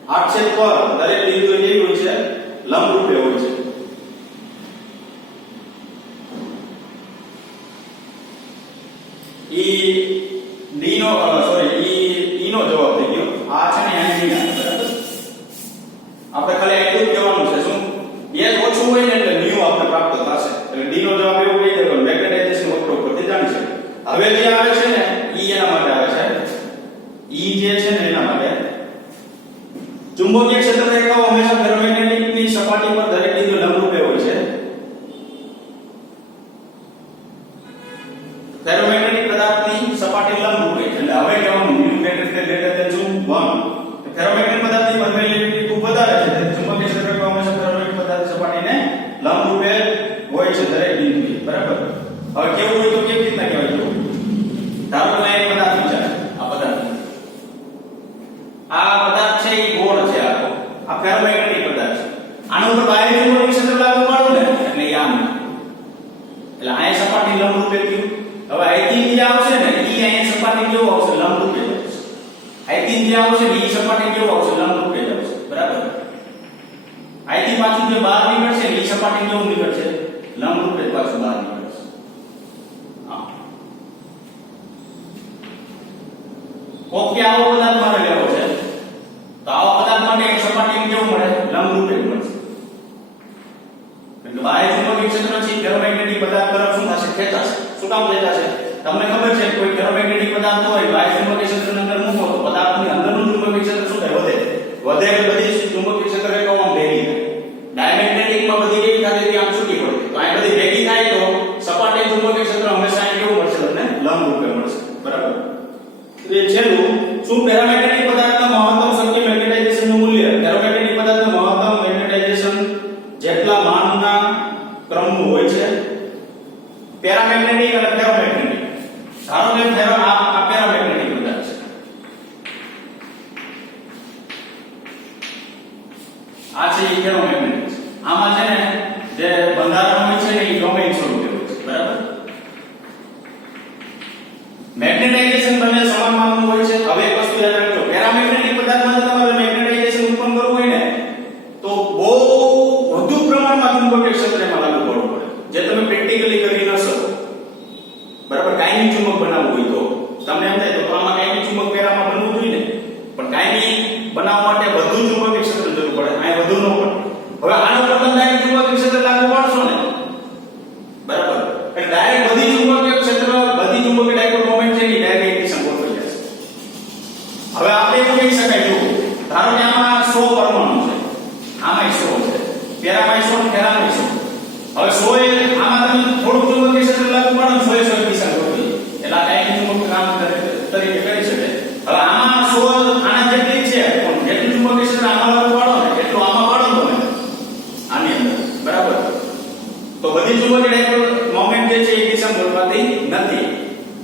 આડછેદ પર દરેક બિંદુએ કેવી હોય છે લંબરૂપે હોય છે e d નો સોરી e નો જવાબ થઈ ગયો આ છે ને અહીં બરાબર આપણે ખાલી એટલું જ કહેવાનું છે શું h ઓછું હોય ને એટલે mu આપણે પ્રાપ્ત થશે એટલે d નો જવાબ એવો કહી દેવાનો મેગ્નેટાઇઝેશન વક્ર ઉપરથી જાણી શકે હવે જે આવે છે ને e એના માટે આવે છે e જે છે ને એના માટે ચુંબકીય ક્ષેત્ર રેખાઓ હંમેશા ફેરોમેગ્નેટિકની સપાટી પર દરેક બિંદુ લંબરૂપે હોય છે ફેરોમેગ્નેટિક પદાર્થની સપાટી લંબરૂપે એટલે હવે કહેવાનું mu greater than શું 1 ફેરોમેગ્નેટિક પદાર્થની પરમિએબિલિટી ખૂબ વધારે છે તેથી ચુંબકીય ક્ષેત્ર રેખાઓ હંમેશા ફેરોમેગ્નેટિક પદાર્થની સપાટીને લંબરૂપે હોય છે દરેક બિંદુએ બરાબર હવે કેવું હોય તો કેવી રીતના કહેવાય જો ધારો કે એક પદાર્થ વિચાર આ પદાર્થ છે એ ગોળ છે આ ફેરોમેગ્નેટિક પદાર્થ છે આના ઉપર બાહ્ય ચુંબકીય ક્ષેત્ર લાગુ પાડો ને એટલે એ આમ એટલે આ સપાટી લંબરૂપે થયું હવે અહીંથી જે આવશે ને એ અહીં સપાટી કેવો આવશે લંબરૂપે આવશે અહીંથી જે આવશે ને એ સપાટી કેવો આવશે લંબરૂપે આવશે બરાબર અહીંથી પાછું જે બહાર નીકળશે ને એ સપાટી કેવું નીકળશે લંબરૂપે પાછું બહાર નીકળશે હા કોકે આવો પદાર્થ મારે લેવો છે તો આવા પદાર્થ માટે એક સપાટી કેવું મળે લંબરૂપે મળશે એટલે બાહ્ય ચુંબકીય ક્ષેત્ર છે ફેરોમેગ્નેટિક પદાર્થ તરફ શું થશે ખેંચાશે શું કામ ખેંચાશે તમને ખબર છે કોઈ ફેરોમેગ્નેટિક પદાર્થ હોય બાહ્ય ચુંબકીય ક્ષેત્રની અંદર મૂકો તો પદાર્થની અંદરનું ચુંબકીય ક્ષેત્ર શું થાય વધે એટલે બધી ચુંબકીય ક્ષેત્ર રેખાઓ આમ ભેગી થાય ડાયમેગ્નેટિકમાં બધી કેવી થાય આમ છૂટી પડે તો આ બધી ભેગી થાય તો સપાટી ચુંબકીય ક્ષેત્ર હંમેશા અહીં કેવું મળશે તમને લંબરૂપે મળશે બરાબર એ છેલ્લું શું ફેરોમેગ્નેટિક પદાર્થના મહત્તમ શક્તિ મેગ્નેટાઇઝેશનનું મૂલ્ય ફેરોમેગ્નેટિક પદાર્થનું મહત્તમ મેગ્નેટાઇઝેશન જે છે પેરામેગ્નેટિક અને ફેરોમેગ્નેટિક. ધારો કે આ પેરામેગ્નેટિક પદાર્થ છે. આ છે એ ફેરોમેગ્નેટિક. આમાં છે ને જે બંધારણ હોય છે ને એ ડોમેઇન સ્વરૂપે હોય છે, બરાબર. મેગ્નેટાઇઝેશન બંને સમાન માનવું હોય છે. હવે એક વસ્તુ યાદ રાખજો, પેરામેગ્નેટિક પદાર્થમાં જો તમારે મેગ્નેટાઇઝેશન ઉત્પન્ન કરવું હોય ને તો બહુ વધુ પ્રમાણમાં ચુંબકીય ક્ષેત્રમાં લાગુ પડવું પડે, જે તમે પ્રેક્ટિકલી કરી ન શકો, બરાબર. કાયમી ચુંબક બનાવવું હોય તો તમને એમ થાય તો આમાં કાયમી ચુંબક પેરામાં બનવું જોઈએ ને, પણ કાયમી બનાવવા માટે વધુ ચુંબકીય ક્ષેત્ર જરૂર પડે, આ વધુ ન પડે. હવે આનો પ્રથમ ડાયરેક્ટ ચુંબકીય ક્ષેત્ર લાગુ પાડશો ને, બરાબર, એટલે ડાયરેક્ટ બધી ચુંબકીય ક્ષેત્ર બધી ચુંબકીય ડાયપોલ મોમેન્ટ છે એ ડાયરેક્ટ એકદિશા ગોઠવાઈ જશે. હવે આપણે એવું કહી શકાય, જો ધારો કે આમાં 100 પરમાણુ છે, આમાં 100 છે, પેરામાં 100 ફેરામાં 100. હવે 100 એ આમાં તમે થોડું ચુંબકીય ક્ષેત્ર લાગુ પાડો ને 100 એ દિશા ગોઠવી, એટલે આ કાયમી ચુંબક કામ તરીકે કરી શકે. હવે આમાં 100 આના જેટલી છે, પણ જેટલું ચુંબકીય ક્ષેત્ર આમાં લાગુ પાડો ને એટલું આમાં પાડો તમે આની અંદર, બરાબર, તો બધી ચુંબકીય ડાયપોલ મોમેન્ટ જે છે એ દિશા ગોઠવાતી નથી.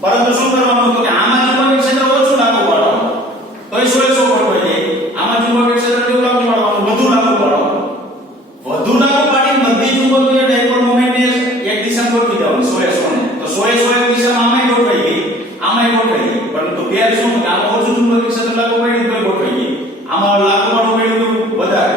પરંતુ શું કરવાનું તો કે આમાં ચુંબકીય ક્ષેત્ર ઓછું લાગુ પાડો તો એ 100 ગોઠવાઈ જાય. આમાં ચુંબકીય ક્ષેત્ર કેવું લાગુ પાડવાનું, વધુ લાગુ પાડવાનું, વધુ લાગુ પાડી બધી ચુંબકીય ડાયપોલ મોમેન્ટ એક દિશા ગોઠવી દેવાની 100 ને, તો 100 એક દિશામાં આમાંય ગોઠવાઈ ગઈ, આમાંય ગોઠવાઈ ગઈ. પરંતુ ફેર શું કે આમાં ઓછું ચુંબકીય ક્ષેત્ર લાગુ પાડી તો ગોઠવાઈ ગઈ, આમાં લાગુ પાડવું પડ્યું વધારે,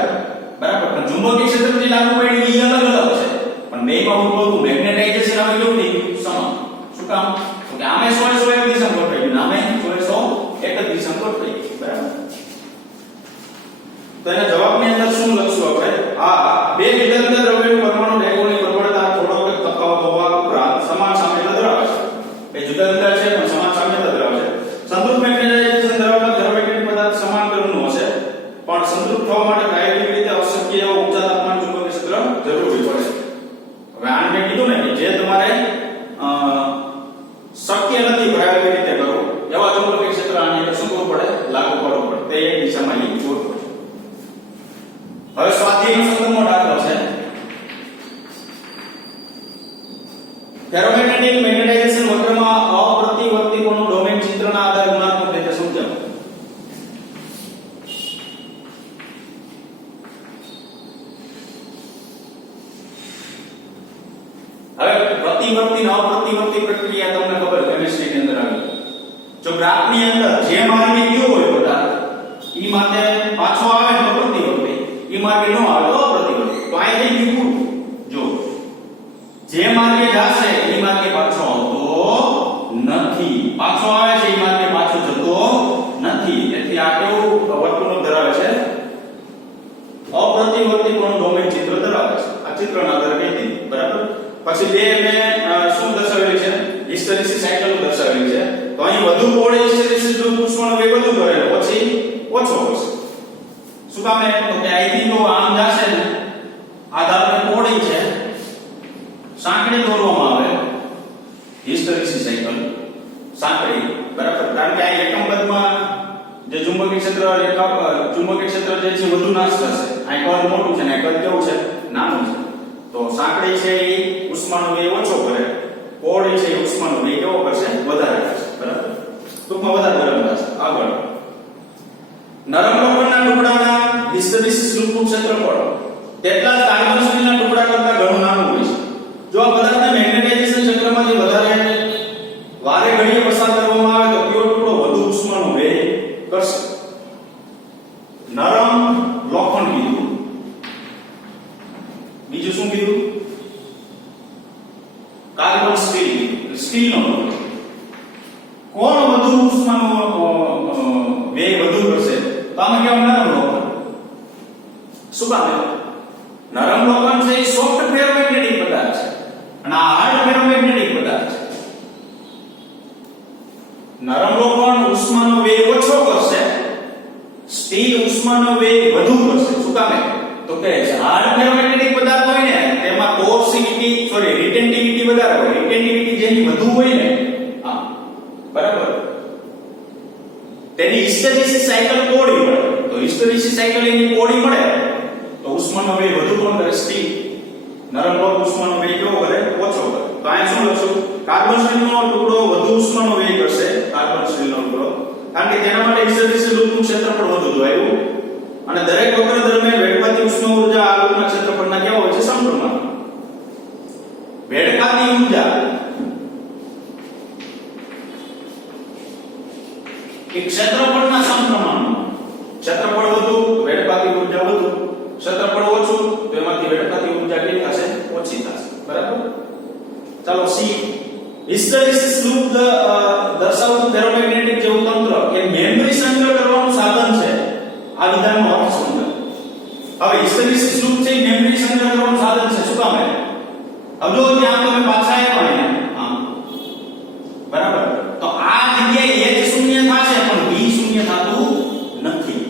બરાબર. પણ ચુંબકીય ક્ષેત્ર જે લાગુ પાડી એ અલગ અલગ છે, પણ બેમાં ઉદ્ભવતું મેગ્નેટાઇઝેશન આવે કેવું થઈ ગયું, સમાન. શું કામ તો કે આમે 100 એક દિશામાં ગોઠવાઈ ગયું, આમે 100 એક જ દિશામાં ગોઠવાઈ ગઈ, બરાબર. તો એના જવાબની અંદર શું લખશું આપણે, આ બે જુદા જુદા દ્રવ્યોનું પરમાણુ ડાયપોલની પ્રબળતા થોડો તફાવત હોવા ઉપરાંત સમાન સામ્યતા ધરાવે છે. એ જુદા જુદા છે પણ સમાન સામ્યતા ધરાવે છે. સંતૃપ્ત મેગ્નેટાઇઝેશન ધરાવતા ફેરોમેગ્નેટિક પદાર્થ સમાન કર્ણનું હશે, પણ સંતૃપ્ત થવા માટે પ્રાયોગિક રીતે અશક્ય એવા ઊંચા તાપમાન ચુંબકીય ક્ષેત્ર જરૂરી પડે. હવે આને મેં કીધું ને કે જે તમારે શક્ય નથી પ્રાયોગિક રીતે કરવું એવા ચુંબકીય ક્ષેત્ર આની અંદર શું કરવું પડે, લાગુ કરવું પડે, તે એક દિશામાં ઈ ગોઠવો. હવે સ્વાધ્યાયનો 17મો દાખલો છે. ફેરોમેગ્નેટિક મેગ્નેટાઇઝેશન વક્રમાં અપ્રતિવર્તીપણું ડોમેન ચિત્રના આધારે ગુણાત્મક રીતે સમજાવો. હવે પ્રતિવર્તી અને અપ્રતિવર્તી પ્રક્રિયા તમને ખબર કેમિસ્ટ્રીની અંદર આવી. જો ગ્રાફની અંદર જે માર્ગે ગયો હોય પદાર્થ ઈ માટે પાછો આવે તો પ્રતિવર્તી, ઈ માર્ગે ન આવે તો અપ્રતિવર્તી. તો આ થઈ ગયું, જો જે માર્ગે જશે ઈ માર્ગે પાછો આવતો નથી, પાછો આવે છે ઈ માર્ગે પાછો જતો નથી. તેથી આ કેવું વર્તુળ ધરાવે છે, અપ્રતિવર્તીપણું ડોમેન ચિત્ર ધરાવે છે. આ ચિત્રના આધારે કહી દીધું, બરાબર. પછી બે મેં શું દર્શાવેલી છે, હિસ્ટેરેસિસ સાયકલ દર્શાવેલી છે. તો અહીં વધુ પહોળી હિસ્ટેરેસિસ જો ઉષ્માનો વેગ વધુ કરે પછી ઓછો કરશે. શું કામ એ તો કે અહીંથી જો આમ જશે ને આધારની પહોળી છે સાંકડી દોરવામાં આવે, હિસ્ટેરેસિસ સાયકલ સાંકડી, બરાબર. કારણ કે આ એકમ પદમાં જે ચુંબકીય ક્ષેત્ર ચુંબકીય ક્ષેત્ર જે છે વધુ નાશ થશે. આ કદ મોટું છે ને આ કદ કેવું છે, નાનું છે. તો સાંકડી છે એ ઉષ્માનો વેગ ઓછો કરે, પહોળી છે એ ઉષ્માનો વેગ કેવો કરશે, વધારે કરશે, બરાબર. ટૂંકમાં વધારે ગરમ થશે. આગળ નરમ લોખંડના ટુકડાના હિસ્ટેરેસિસ રૂપનું ક્ષેત્રફળ તેટલા જ કાર્બન સ્ટીલના ટુકડા કરતાં ઘણું નાનું હોય છે. જો આ પદાર્થને મેગ્નેટાઇઝેશન ક્ષેત્રમાંથી વધારે વારે ઘડીએ પસાર કરવામાં આવે તો કયો ટુકડો વધુ ઉષ્માનો વેગ કરશે. નરમ લોખંડ કીધું, બીજું શું કીધું, કાર્બન સ્ટીલ, સ્ટીલનો કોણ વધુ ઉષ્માનો વેગ વધુ કરશે, તો આમાં કેવું નરમ લોખંડ. શું કામ, નરમ લોખંડ છે એ સોફ્ટ ફેરોમેગ્નેટિક પદાર્થ છે અને આ હાર્ડ ફેરોમેગ્નેટિક પદાર્થ છે. નરમ લોખંડ ઉષ્માનો વેગ ઓછો કરશે, સ્ટીલ ઉષ્માનો વેગ વધુ કરશે. શું કામ, તો કે હાર્ડ ફેરોમેગ્નેટિક પદાર્થ હોય ને તેમાં રિટેન્ટિવિટી વધારે હોય, રિટેન્ટિવિટી જેની વધુ હોય ને, હા, બરાબર, તેની હિસ્ટેરેસિસ સાયકલ પહોળી મળે. તો હિસ્ટેરેસિસ સાયકલ એની પહોળી મળે તો ઉષ્માનો વેગ વધુ કોણ કરે, સ્ટીલ. નરમ લોહ ઉષ્માનો વેગ કેવો કરે? ઓછો કરે. તો અહીંયા શું લખશું? કાર્બન સ્ટીલનો ટુકડો વધુ ઉષ્માનો વેગ કરશે. કાર્બન સ્ટીલનો ટુકડો, કારણ કે તેના માટે હિસ્ટેરિસિસ લૂપનું ક્ષેત્રફળ વધુ જોવાયું, અને દરેક વક્ર દરમિયાન વેડફાતી ઉષ્મા ઊર્જા આ લૂપના ક્ષેત્રફળના કેવા હોય છે? સમપ્રમાણ. વેડફાતી ઊર્જા એ ક્ષેત્રફળના સમપ્રમાણમાં. ક્ષેત્રફળ વધુ, વેડફાતી ઊર્જા વધુ. ક્ષેત્રફળ ઓછું તો એમાંથી વેડફાતી ઊર્જા કેટલી થશે? ઓછી થશે. બરાબર. ચાલો સી, હિસ્ટેરિસિસ લૂપ દર્શાવતું ફેરોમેગ્નેટિક જેવું તંત્ર એ મેમરી સંગ્રહ કરવાનું સાધન છે. આ વિધાનનો અર્થ સમજો. હવે હિસ્ટેરિસિસ લૂપ છે મેમરી સંગ્રહ કરવાનું સાધન છે. શું કામ? હવે જો ત્યાં તમે પાછા આવ્યા ને આમ, બરાબર, તો આ જગ્યાએ H શૂન્ય થશે પણ B શૂન્ય થતું નથી.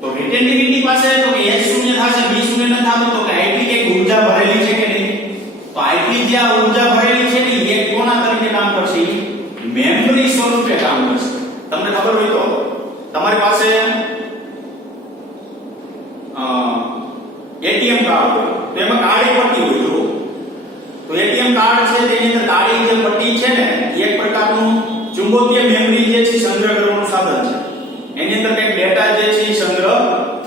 તો રિટેન્ટિવિટી પાસે તો કે H શૂન્ય થશે, B શૂન્ય ન થતું, તો કે આટલી કે ઊર્જા ભરેલી છે કે નહીં? તો આટલી જે આ ઊર્જા ભરેલી છે ને એ કોના તરીકે કામ કરશે? મેમરી સ્વરૂપે કામ કરશે. તમને ખબર હોય તો તમારી પાસે એટીએમ કાર્ડ હોય તો એમાં કાળી પટ્ટી હોય. જો તો એટીએમ કાર્ડ છે તેની અંદર કાળી જે પટ્ટી છે ને એક પ્રકારનું ચુંબકીય મેમરી જે છે સંગ્રહ કરવાનું સાધન છે. એની અંદર કંઈક ડેટા જે છે સંગ્રહ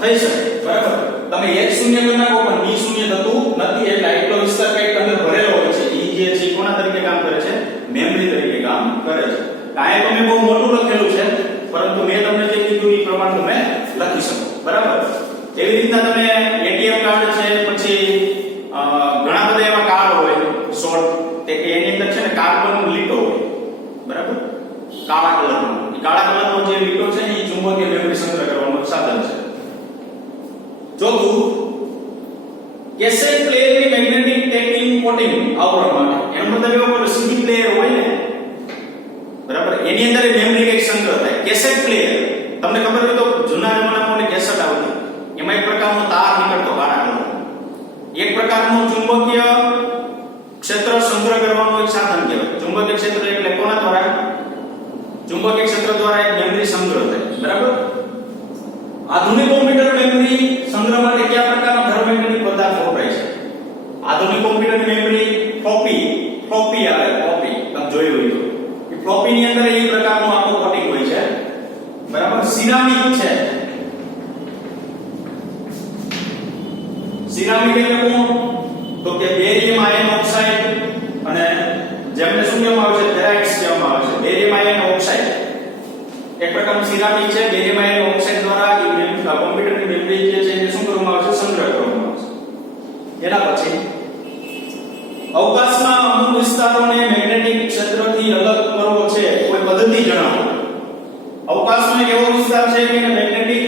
થઈ શકે. બરાબર. તમે H શૂન્ય કરી નાખો પણ B શૂન્ય થતું નથી, એટલે આટલો વિસ્તાર કંઈક અંદર ભરેલો હોય છે. એ જે છે કોના તરીકે કામ કરે છે? મેમરી તરીકે કામ કરે છે. કાંઈ તમે બહુ મોટું લખેલું છે, પરંતુ મેં તમને જે કીધું એ પ્રમાણે તમે લખી શકો. બરાબર. એવી રીતના તમે એટીએમ કાર્ડ છે, પછી ઘણા બધા એવા કાર્ડ હોય શોર્ટ તે કે એની અંદર છે ને કાર્બન લીટો હોય. બરાબર. કાળા કલરનો, એ કાળા કલરનો જે લીટો છે ને એ ચુંબકીય મેમરી સંગ્રહ કરવાનું સાધન છે. ચોથું, કેસેટ પ્લેયરની મેગ્નેટિક ટેપિંગ કોટિંગ આવરણ માટે. એનો મતલબ એવો કે સીડી પ્લેયર હોય ને, બરાબર, એની અંદર મેમરી કઈક સંગ્રહ થાય. કેસેટ પ્લેયર તમને ખબર હોય તો જૂના જમાનામાં કેસેટ આવતી, એમાં એક પ્રકારનો તાર નીકળતો કાળા કલરનો. એક પ્રકારનું ચુંબકીય ક્ષેત્ર સંગ્રહ કરવાનું એક સાધન કહેવાય. ચુંબકીય ક્ષેત્ર એટલે કોના દ્વારા? ચુંબકીય ક્ષેત્ર દ્વારા એક મેમરી સંગ્રહ થાય. બરાબર. આધુનિક કોમ્પ્યુટર મેમરી સંગ્રહ માટે કયા પ્રકારના ફેરોમેગ્નેટિક પદાર્થ વપરાય છે? આધુનિક કોમ્પ્યુટર મેમરી ફ્લોપી આવે. ફ્લોપી તમે જોયું હોય તો એ ફ્લોપી ની અંદર એક પ્રકારનું આખું કોટિંગ હોય છે. બરાબર. સિરામિક છે. સિરામિક એટલે કોણ? તો કે બેરિયમ આયન ઓક્સાઇડ, અને જેમને શું કહેવામાં આવે છે? ફેરાઇટ્સ કહેવામાં આવે છે. બેરિયમ આયન ઓક્સાઇડ એક પ્રકારનું સિરામિક છે. બેરિયમ આયન ઓક્સાઇડ દ્વારા કોમ્પ્યુટરની મેમરી જે છે એને શું કરવામાં આવે છે? સંગ્રહ કરવામાં આવે છે. એના પછી અવકાશમાં અમુક વિસ્તારોને મેગ્નેટિક ક્ષેત્રથી અલગ કરવો છે, કોઈ પદ્ધતિ જણાવો. અવકાશમાં એક એવો વિસ્તાર છે કે મેગ્નેટિક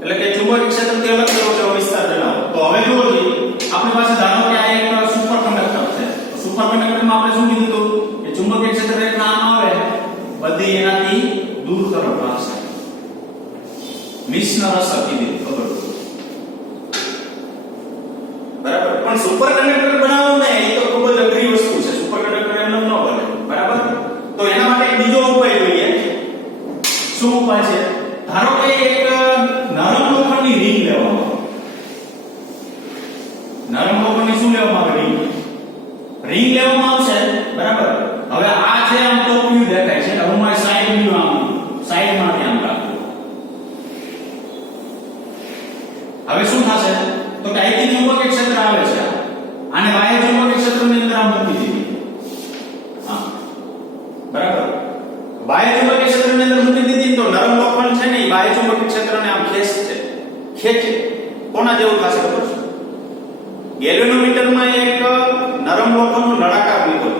એટલે કે ચુંબકીય ક્ષેત્રથી અલગ કરવો છે, એવો વિસ્તાર જણાવો. તો હવે જુઓ જી, આપણી પાસે ધારો કે આ એક સુપર કંડક્ટર છે. સુપર કંડક્ટરમાં આપણે શું કીધું હતું કે ચુંબકીય ક્ષેત્ર રેખા આમ આવે, બધી એનાથી દૂર તરફ આવશે. મિશનર અસર કીધી, ખબર? બરાબર. પણ સુપર કંડક્ટર બનાવવું ને એ તો ખૂબ જ અઘરી વસ્તુ છે. સુપર કંડક્ટર એમ ન બને. બરાબર. તો એના માટે એક બીજો ઉપાય જોઈએ. શું ઉપાય છે? ધારો કે એક નરમ લોખંડની રિંગ લેવામાં આવે. નરમ લોખંડની શું લેવામાં આવે? રિંગ લેવામાં આવશે. બરાબર. હવે આ છે આમ ટોપ વ્યૂ દેખાય છે, હું મારી સાઈડ વ્યૂ આમ સાઈડમાં ધ્યાન રાખું. હવે શું થશે? તો કે અહીંથી ચુંબકીય ક્ષેત્ર આવે છે, આને બાહ્ય ચુંબકીય ક્ષેત્રની અંદર આમ મૂકી દીધી. હા, બરાબર. બાહ્ય ચુંબકીય ક્ષેત્રની અંદર મૂકી દીધી તો નરમ લોખંડ છે ને એ બાહ્ય ચુંબકીય ક્ષેત્રને આમ ખેંચે. કોના જેવું થશે ખબર છે? ગેલ્વેનોમીટરમાં એક નરમ લોખંડનો નળાકાર લીધો.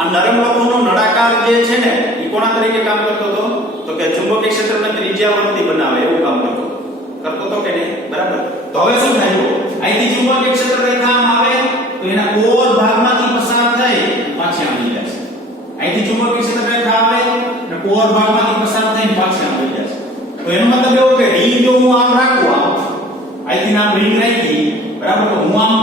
આ નરમ લોખંડનો નળાકાર જે છે ને એ કોના તરીકે કામ કરતો હતો? તો કે ચુંબકીય ક્ષેત્રને ત્રિજ્યાવર્તી બનાવે એવું કામ કરતો તો કે નહીં? બરાબર. તો હવે શું થાય? અહીંથી ચુંબકીય ક્ષેત્ર રેખા આમ આવે તો એના કોર ભાગમાંથી પસાર થઈ પાછી આવી જશે. અહીંથી ચુંબકીય ક્ષેત્ર રેખા આવે અને કોર ભાગમાંથી પસાર થઈને પાછી આવી જશે. તો એનો મતલબ એવો કે રિંગ જો હું આમ રાખું, અહીંથી આમ રિંગ રાખી, બરાબર, તો હું આમ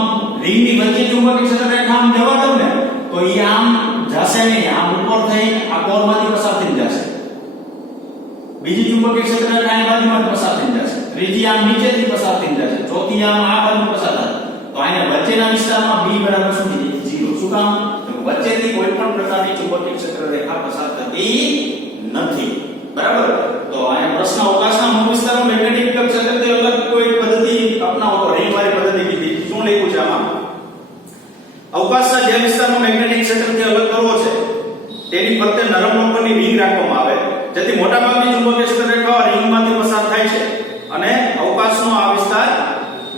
રિંગની વચ્ચે ચુંબકીય ક્ષેત્ર રેખા આમ જવા દઉં ને તો એ આમ જશે નહીં, આમ ઉપર થઈ આ કોરમાંથી પસાર થઈ જશે. બીજી ચુંબકીય ક્ષેત્ર રેખા આ બાજુમાં પસાર થઈ જશે. ત્રીજી આમ નીચેથી પસાર થઈ જશે. ચોથી આમ આ બાજુ પસાર થશે. તો આને વચ્ચેના વિસ્તારમાં B બરાબર શું થઈ જાય 0 શું કામ તો વચ્ચેથી કોઈ પણ પ્રકારની ચુંબકીય ક્ષેત્ર રેખા પસાર થતી નથી બરાબર તો આ પ્રશ્ન અવકાશના મૂળ વિસ્તારમાં મેગ્નેટિક ક્ષેત્રથી અલગ કોઈ પદ્ધતિ અપનાવો તો રિંગ વાળી પદ્ધતિ કીધી શું લખ્યું છે આમાં અવકાશના જે વિસ્તારમાં મેગ્નેટિક ક્ષેત્રથી અલગ કરવો છે તેની ફરતે નરમ લોખંડની રિંગ રાખવામાં આવે જેથી મોટાભાગની ચુંબકીય ક્ષેત્ર રેખાઓ રિંગમાંથી પસાર થાય છે અને અવકાશનો આ વિસ્તાર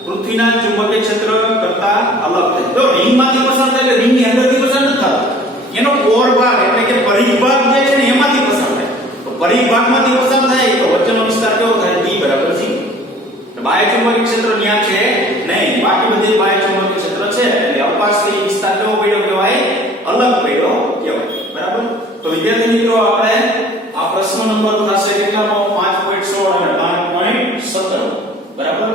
પૃથ્વીના ચુંબકીય ક્ષેત્ર કરતા અલગ છે જો રિંગમાંથી પસાર થાય એટલે રિંગની અંદરથી પસાર નથી થતો એનો કોર ભાગ એટલે કે પરિઘ ભાગ જે છે ને એમાંથી પસાર થાય તો પરિઘ ભાગમાંથી પસાર થાય તો વચ્ચેનો વિસ્તાર કેવો થાય B બરાબર 0 તો બાહ્ય ચુંબકીય ક્ષેત્ર ન્યા છે નહીં બાકી બધી બાહ્ય ચુંબકીય ક્ષેત્ર છે એટલે અવકાશથી વિસ્તાર કેવો પડ્યો કહેવાય અલગ પડ્યો કહેવાય બરાબર તો વિદ્યાર્થી મિત્રો આપણે આ પ્રશ્ન નંબર થશે કેટલાનો 5.16 અને 5.17 બરાબર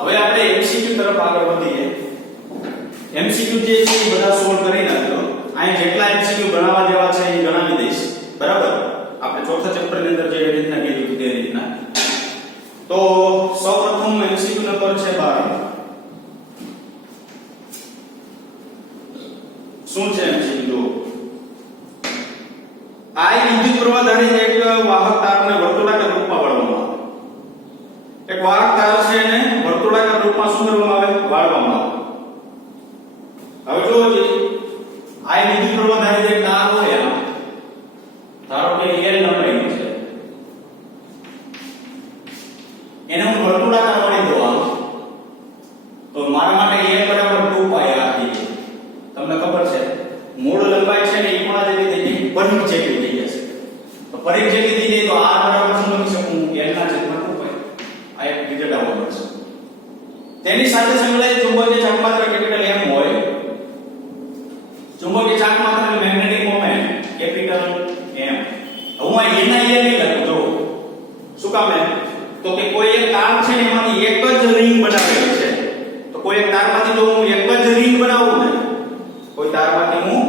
હવે આપણે MCQ તરફ આગળ વધીએ MCQ જે છે એ બધા સોલ્વ કરી નાખજો અહીં જેટલા MCQ ગણાવવા જેવા છે એ ગણાવી દઈશ બરાબર આપણે ચોથા ચેપ્ટર ની અંદર જે રીતના કીધું તે રીતના તો સૌપ્રથમ MCQ નંબર છે 12 શું છે MCQ જો આ વિદ્યુત પ્રવાહ ધારી એક વાહક તારને વર્તુળાકાર રૂપમાં વાળવામાં આવે એક વાહક તાર છે એને વર્તુળાકાર રૂપમાં શું કરવામાં આવે વાળવામાં આવે હવે જો આ વિદ્યુત પ્રવાહ ધારી એક તાર હોય ધારો કે L લંબાઈનો છે એને હું વર્તુળાકાર વાળી દઉં તો મારા માટે L બરાબર 2 પાઈ r થઈ છે તમને ખબર છે મૂળ લંબાઈ છે ને એ પણ આ જેટલી થઈ ગઈ પરિઘ જેટલી થઈ જશે તો પરિઘ જેટલી થઈ જાય તો r બરાબર શું લખી શકું L ના છેદમાં 2 પાઈ આ એક વિગત આવવાનું છે તેની સાથે સંકળાયેલ ચુંબકીય ચાકમાત્ર કેપિટલ M હોય ચુંબકીય ચાકમાત્ર એટલે મેગ્નેટિક મોમેન્ટ કેપિટલ M હું આ એના એ નહીં લખું જો શું કામ એમ તો કે કોઈ એક તાર છે ને એમાંથી એક જ રિંગ બનાવેલી છે તો કોઈ એક તારમાંથી જો હું એક જ રિંગ બનાવું ને કોઈ તારમાંથી હું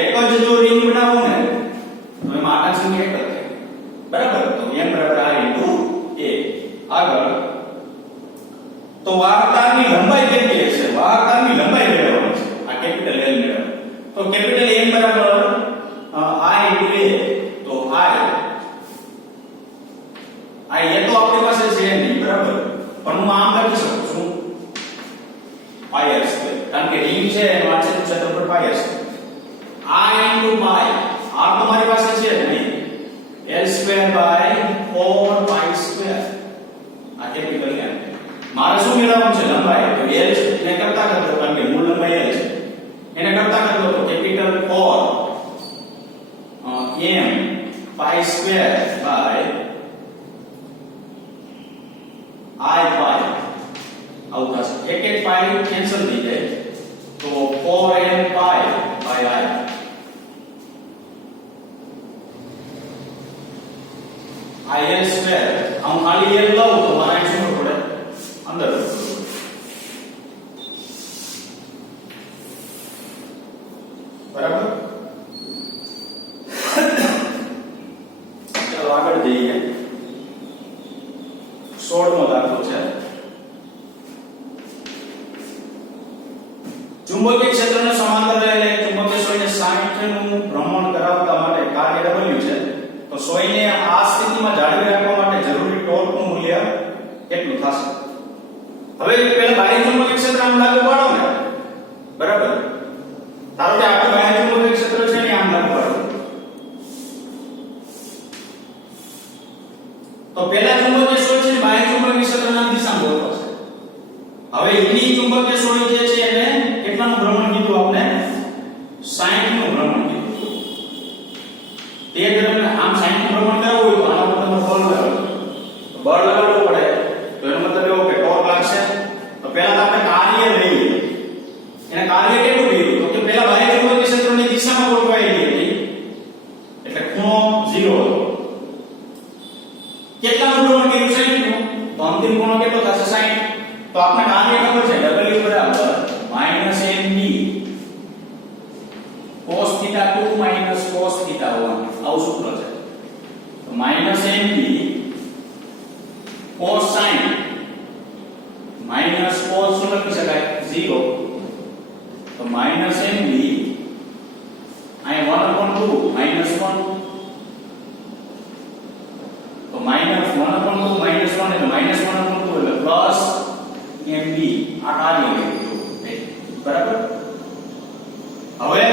એક જ જો રિંગ બનાવું ને તો એમાં આટા સંખ્યા એક જ થાય બરાબર તો M બરાબર r a આગળ તો વાહક તારની લંબાઈ કેટલી હશે વાહક તારની લંબાઈ મેળવવાની છે આ કેપિટલ L મેળવવાની તો કેપિટલ M બરાબર I તો I એ તો આપણી પાસે છે નહીં બરાબર પણ હું આમ લખી શકું છું પાઈ r સ્ક્વેર કારણ કે રિંગ છે એનો આ ક્ષેત્રફળ pi r square I pi r તો મારી પાસે છે નહીં L square by 4 pi square આ કેપિટલ M મારે શું મેળવવાનું છે લંબાઈ તો L ને કરતા કરતો કારણ કે મૂળ લંબાઈ L છે એને કરતા કરતો તો capital 4 m pi square by I pi આવતા છે એક એક પાઈ કેન્સલ થઈ જાય તો 4n pi by I L square હું ખાલી L લઉં તો મારે શું પડે અંદર બરાબર ચાલો આગળ જઈએ 16મો દાખલો છે ચુંબકીય ક્ષેત્રને સમાંતર રહેલા ચુંબકીય સોયને 60 નું ભ્રમણ કરાવવા માટે કાર્ય W છે તો સોયને આ સ્થિતિમાં જાળવી રાખવા માટે જરૂરી ટોર્કનું મૂલ્ય કેટલું થશે હવે પહેલા બાહ્ય ચુંબકીય ક્ષેત્ર આમ લાગુ પાડો ને બરાબર ધારો કે આપણે બાહ્ય ચુંબકીય ક્ષેત્ર છે ને આમ લાગુ પાડો તો પહેલા ચુંબકીય સોય છે ને બાહ્ય ચુંબકીય ક્ષેત્રના દિશામાં ગોઠવાશે હવે એની ચુંબકીય સોય જે છે એને કેટલાનું ભ્રમણ કીધું આપણે 60 નું ભ્રમણ કીધું તે કાર્ય કેટલું કર્યું તો કે પહેલા બાહ્ય ચુંબકીય ક્ષેત્રની દિશામાં ગોઠવાયેલી હતી એટલે ખૂણો 0 હતો. કેટલાનું પ્રમાણ કર્યું 60 નું તો અંતિમ ખૂણો કેટલો થશે 60. તો આપણે કાર્ય ખબર છે W બરાબર -mb cos θ2 cos θ1 આવું સૂત્ર છે. તો -mb cos sin cos શું લખી શકાય 0 તો -mb અહીં 1/2 -1 તો -1/2 -1 એટલે -1/2 એટલે પ્લસ mb આ કાર્ય કર્યું બરાબર. હવે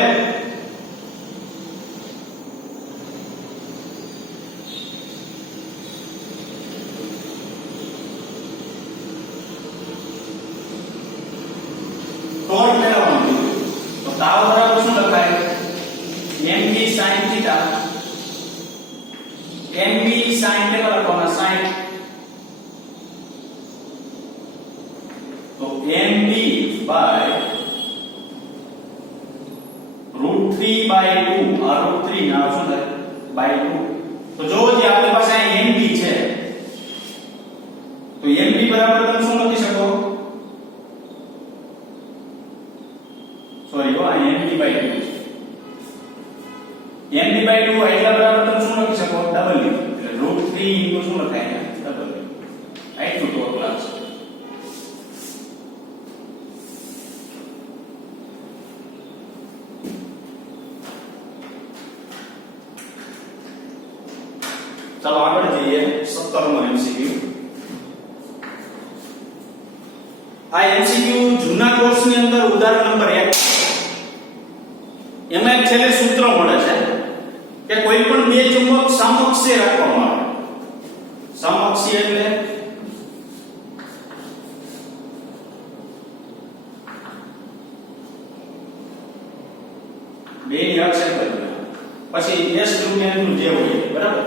ટોર્ક મેળવવાનું તો તાવ બરાબર શું લખાય mb sin θ mb sin કેટલા લખવાના 60 તો mb by √3/2 આ √3 ના શું થાય by 2. તો જો જે આપણી પાસે અહીં mb છે તો mb બરાબર તમે શું લખી શકો સોરી આ mb/2 છે mb/2 એટલા બરાબર તમે શું લખી શકો w એટલે √3 શું લખાય w આટલું તો ક્લાસ. ચાલો આગળ જઈએ 17મો MCQ. આ MCQ જૂના કોર્સની અંદર ઉદાહરણ નંબર 1 એમાં એક છેલ્લે સૂત્ર મળે છે કે કોઈ પણ બે ચુંબક સમકક્ષી રાખવામાં આવે. સમકક્ષી એટલે બે ની અક્ષ પછી s ધ્રુવીયનું જે હોય બરાબર.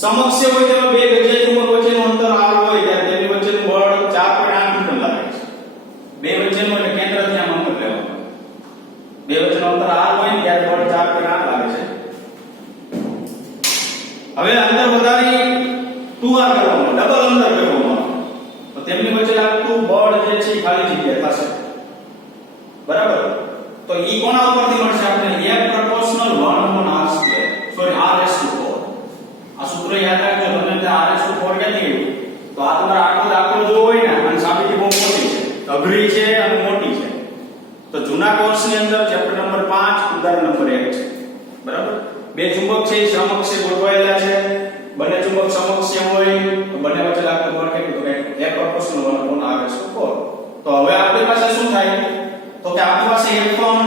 સમકક્ષ હોય તેમાં બે ગજ્યા ચુંબક વચ્ચેનું અંતર r હોય ત્યારે તેની વચ્ચેનું બળ 4.8 ન્યૂટન લાગે છે. બે વચ્ચેનું એટલે કેન્દ્રથી આમ અંતર લેવાનું. બે વચ્ચેનું અંતર r હોય ત્યારે બળ 4.8 લાગે છે. હવે અંતર વધારી 2r કરવાનું ડબલ અંતર કરવાનું તો તેમની વચ્ચે લાગતું બળ જે છે ખાલી જગ્યા થશે બરાબર. તો ઈ કોના ઉપરથી મળશે આપણે F proportional 1/r square sorry r/4. આ સૂત્ર યાદ રાખજો તમને તે r/4 કેતી તો આ તમારો આખો દાખલો જો હોય ને અને સાબિતી બહુ મોટી છે અઘરી છે અને મોટી છે. તો જૂના કોર્સની અંદર ચેપ્ટર નંબર 5 ઉદાહરણ નંબર 1 છે બરાબર. બે ચુંબક છે સમકક્ષે ગોઠવાયેલા છે. બંને ચુંબક સમકક્ષ હોય તો બંને વચ્ચે લાગતું બળ કેટલું તો F proportional 1/r/4. તો હવે આપણી પાસે શું થાય તો કે આપણી પાસે F1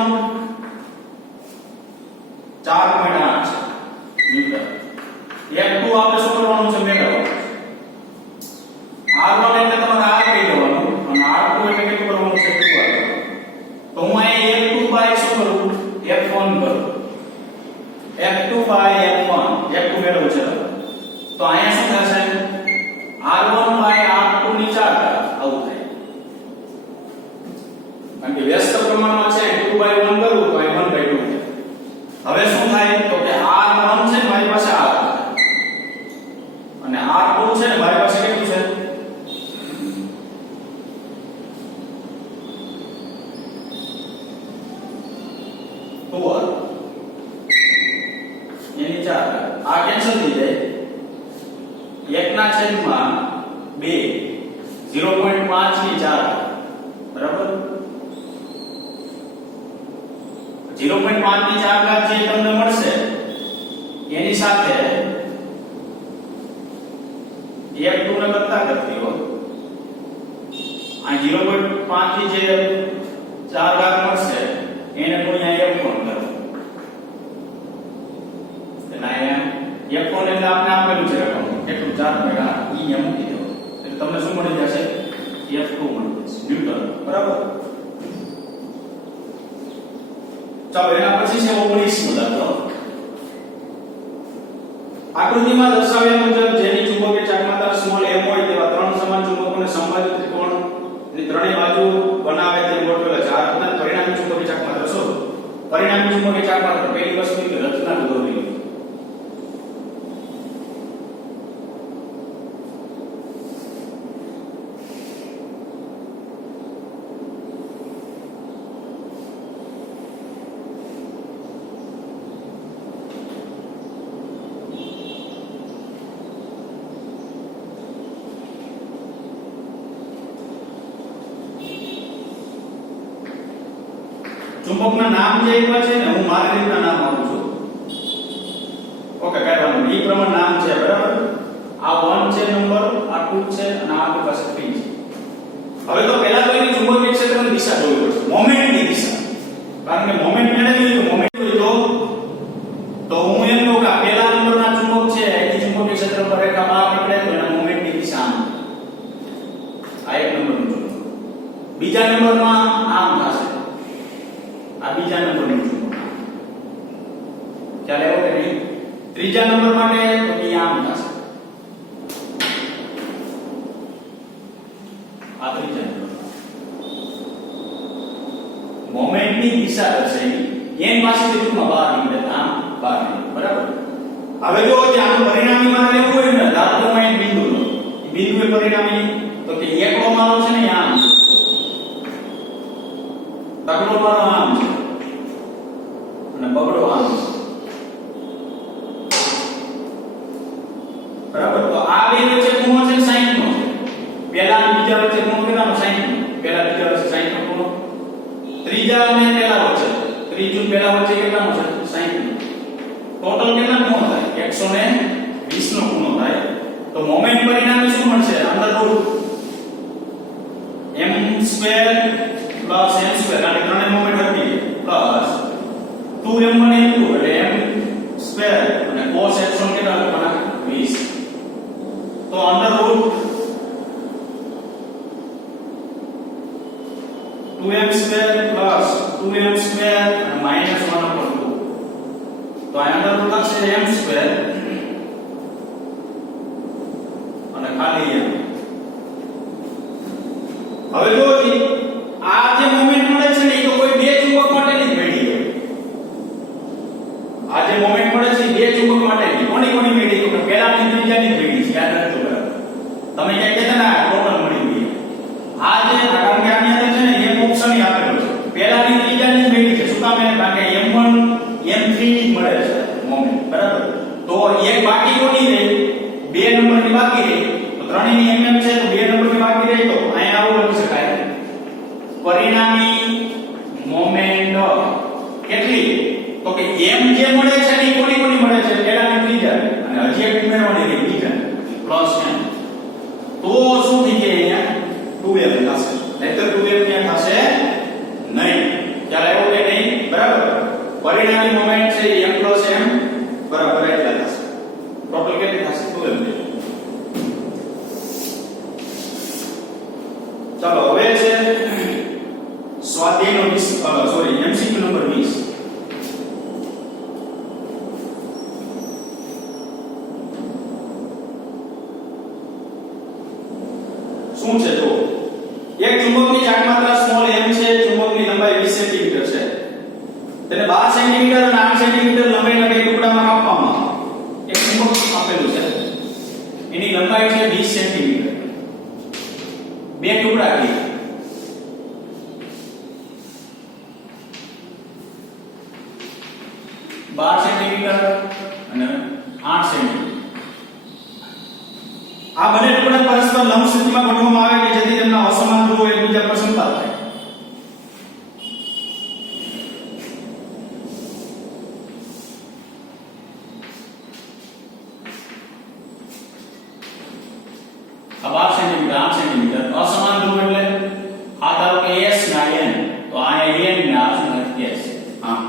4.8 છે ન્યૂટન. F2 આપણે શું કરવાનું છે મેળવવાનું. R1 એટલે તમારે R કહી દેવાનું અને R2 એટલે કેટલું કરવાનું છે 2R. તો હું અહીં F2 બાય શું કરું F1 કરું. F2 બાય F1 F2 મેળવવું છે તો અહીંયા શું થશે R1 બાય R2 ની 4 આવું થાય. કારણ કે વ્યસ્ત પ્રમાણમાં છે 2/1 કરું તો અહીં 1/2 થાય. હવે શું થાય તો કે R1 છે મારી પાસે R અને R2 છે ને મારી પાસે કેટલું છે 2R એની 4 આ કેન્સલ થઈ જાય 1/2 0.5 ની 4 બરાબર. 0.5 ની 4 ઘાત જે તમને મળશે એની સાથે F2 ને કરતા કરતી હો આ 0.5 થી જે 4 ઘાત મળશે એને ગુણ્યા F1 કરો એટલે અહીંયા F1 એટલે આપણે આપેલું છે રકમ કેટલું 4.8 ઈ એમ મૂકી દો એટલે તમને શું મળી જશે F2 મળી જશે ન્યૂટન બરાબર. ચાલો એના પછી છે 19 દાખલો. આકૃતિમાં દર્શાવ્યા મુજબ જેની ચુંબકીય ચાર્જમાત્રા સ્મોલ m હોય તેવા ત્રણ સમાન ચુંબકોને સંબંધિત ત્રિકોણ ની ત્રણેય બાજુ બનાવે તેમ ગોઠવેલા ચાર ચુંબકીય ચાર્જ પહેલી વસ્તુ કે રચના દોરવી. ચુંબકના નામ જે એવા છે ને હું મારી રીતના નામ આપું છું. ઓકે કાઢવાનું એ પ્રમાણે નામ છે બરાબર. આ 1 છે નંબર, આ 2 છે અને આ આપણી પાસે 3 છે. હવે તો પહેલા તો એની ચુંબકીય ક્ષેત્રની દિશા જોવી પડશે, મોમેન્ટની દિશા. કારણ કે મોમેન્ટ મેળવી તો મોમેન્ટ તો હું એમ કહું કે આ પહેલા નંબરના ચુંબક છે એની ચુંબકીય ક્ષેત્ર પર રેખા બહાર નીકળે તો એના મોમેન્ટની દિશા આમ. આ એક નંબરનું ચુંબક. બીજા નંબરમાં આમ થશે. આ બીજા નંબરનું ચુંબક. ચાલે ઓકે નહીં. ત્રીજા નંબર માટે તો કે આમ થશે. આ ત્રીજા નંબર. મોમેન્ટની દિશા દર્શાવી એન પાસેથી ટૂંકમાં બહાર નીકળે આમ બહાર નીકળે બરાબર. હવે જો આનું પરિણામી મારે લેવું હોય ને ધારો કે એક બિંદુ લો. એ બિંદુએ પરિણામી તો કે એકડો મારો છે ને આમ તગડો મારો આમ છે અને બગડો આમ છે બરાબર. તો આ બે વચ્ચે ખૂણો છે 60 નો છે. પહેલા અને બીજા વચ્ચે ખૂણો કેટલાનો 60 નો. પહેલા બીજા વચ્ચે 60 નો ખૂણો. ત્રીજા અને પહેલા વચ્ચે ત્રીજું પહેલા વચ્ચે કેટલાનો છે 60 નો. ટોટલ કેટલા ખૂણો થાય 120 નો ખૂણો થાય. તો મોમેન્ટ પરિણામે શું મળશે અંદર રૂટ m² પ્લસ m² કારણ કે ત્રણે મોમેન્ટ હતી પ્લસ 2m1 m2 એટલે m² અને cos x1 કેટલા લખવાના 20. તો under route 2m² plus 2m² અને માઈનસ 1/2. તો આ અંડર રૂટ થશે m² અને ખાલી m. હવે જો આ જે મોમેન્ટ મળે છે ને એ તો કોઈ બે ચુંબક માટે નહીં મેળી ગયો. આ જે મોમેન્ટ મળે છે બે ચુંબક માટે નહીં. કોની મેળી તો પહેલા ની ત્રીજાની મેળી છે. યાદ રાખજો બરાબર. તમે ક્યાં કહેતા ના ટોટલ મળી ગઈ. આ જે કારણ કે આની અંદર છે ને એક ઓપ્શન ઈ આપેલો છે. પહેલા ની ત્રીજાની મેળી છે. શું કામ? કારણ કે m1 m3 ની મળે છે મોમેન્ટ બરાબર. તો એક બાકી કોની રહે? બે નંબર ની બાકી રહે. તો ત્રણેયની mm છે તો બે નંબર ની બાકી રહે. તો અહીંયા આવું લખી શકાય પરિણામી મોમેન્ટ કેટલી? તો કે m જે મળે છે ને કોની મળે છે? પહેલા ની ત્રીજા અને હજી એક ઉમેરવાની રહી બીજા પ્લસ m. તો શું થઈ ગયું અહીંયા 2m થશે. નહીતર 2m ત્યાં થશે નહીં. ખ્યાલ આવ્યો કે નહીં? બરાબર. પરિણામી મોમેન્ટ છે m પ્લસ m બરાબર એટલા થશે. ટોટલ કેટલી થશે? 2m. ચાલો હવે છે સ્વાધ્યાયનો MCQ નંબર 20. શું છે જો એક ચુંબકની ચાર્જમાત્રા સ્મોલ m છે. ચુંબકની લંબાઈ 20 સેન્ટીમીટર છે. તેને 12 સેન્ટીમીટર અને 8 સેન્ટીમીટર લંબાઈના બે ટુકડામાં કાપવામાં એક ચુંબક આપેલું છે. એની લંબાઈ છે 20 સેન્ટીમીટર. બે ટુકડા કરી 12 સેન્ટીમીટર અને 8 સેન્ટીમીટર. આ બંને ટુકડા પરસ્પર લંબ સ્થિતિમાં ગોઠવવામાં આવે કે જેથી તેમના અસમાન ધ્રુવો એકબીજા પર સંપાત થાય. આ 12 સેન્ટીમીટર 8 સેન્ટીમીટર અસમાન ધ્રુવ એટલે આ ધારો કે s ના n તો આ n ને આ s. હા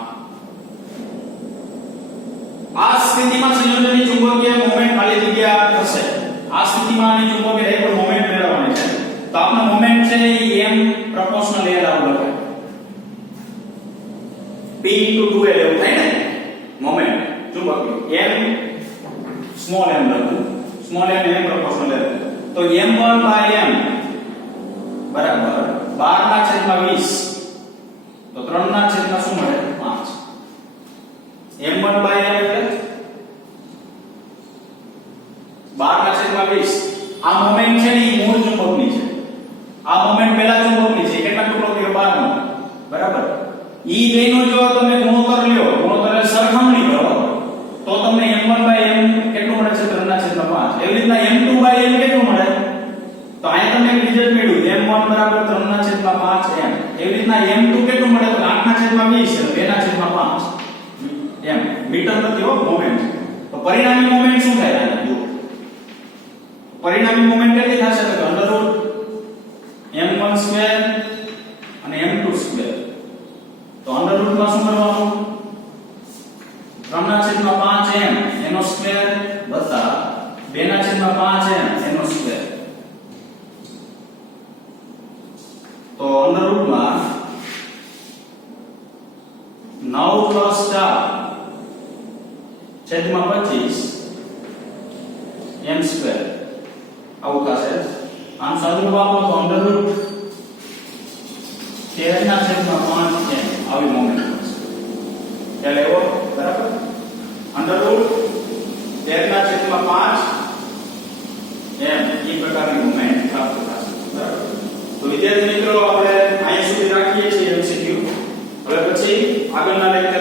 આ સ્થિતિમાં સંયોજનની ચુંબકીય મોમેન્ટ ખાલી જગ્યા થશે. આ સ્થિતિમાં આની ચુંબકીય રેખા પર મોમેન્ટ મેળવવાની છે. તો આપણો મોમેન્ટ છે એ m પ્રોપોર્શનલ l આવું લખાય. p * 2l એવું થાય ને મોમેન્ટ ચુંબકીય m સ્મોલ m લખું. Small m proportional l. તો m1/m બરાબર 12/20. તો 3/શું મળે 5. m1/m એટલે 12/20 આ મોમેન્ટ છે ને ઈ મૂળ ચુંબકની છે આ મોમેન્ટ પહેલા ચુંબકની છે કેટલા ટુકડો થયો 12 નો બરાબર ઈ બેનો જો તમે ગુણોત્તર લ્યો ગુણોત્તર સરખામણી કરો તો તમને m1/m કેટલું મળે છે 3/5 એવી રીતના m2/m કેટલું મળે તો અહીંયા તમે એક રિઝલ્ટ મેળવ્યું m1 બરાબર 3/5m એવી રીતના m2 કેટલું મળે તો 8/20 અને 2/5 m મીટર નથી હો મોમેન્ટ તો પરિણામી મોમેન્ટ શું થાય આને જુઓ પરિણામી મોમેન્ટ કેટલી થશે તો √m1² અને m2² તો √ માં શું કરવાનું 3/5m એનો સ્ક્વેર વત્તા 2/5m એનો સ્ક્વેર તો √ માં 9 + 4/25 m² આવું થશે આમ સાદું આપો તો √ 13/5m આવી મોમેન્ટ મળશે એટલે એવો બરાબર √ 13/5m એ પ્રકારની મોમેન્ટ પ્રાપ્ત થશે બરાબર તો વિદ્યાર્થી મિત્રો આપણે અહીંયા સુધી રાખીએ છીએ MCQ હવે પછી આગળના લેક્ચર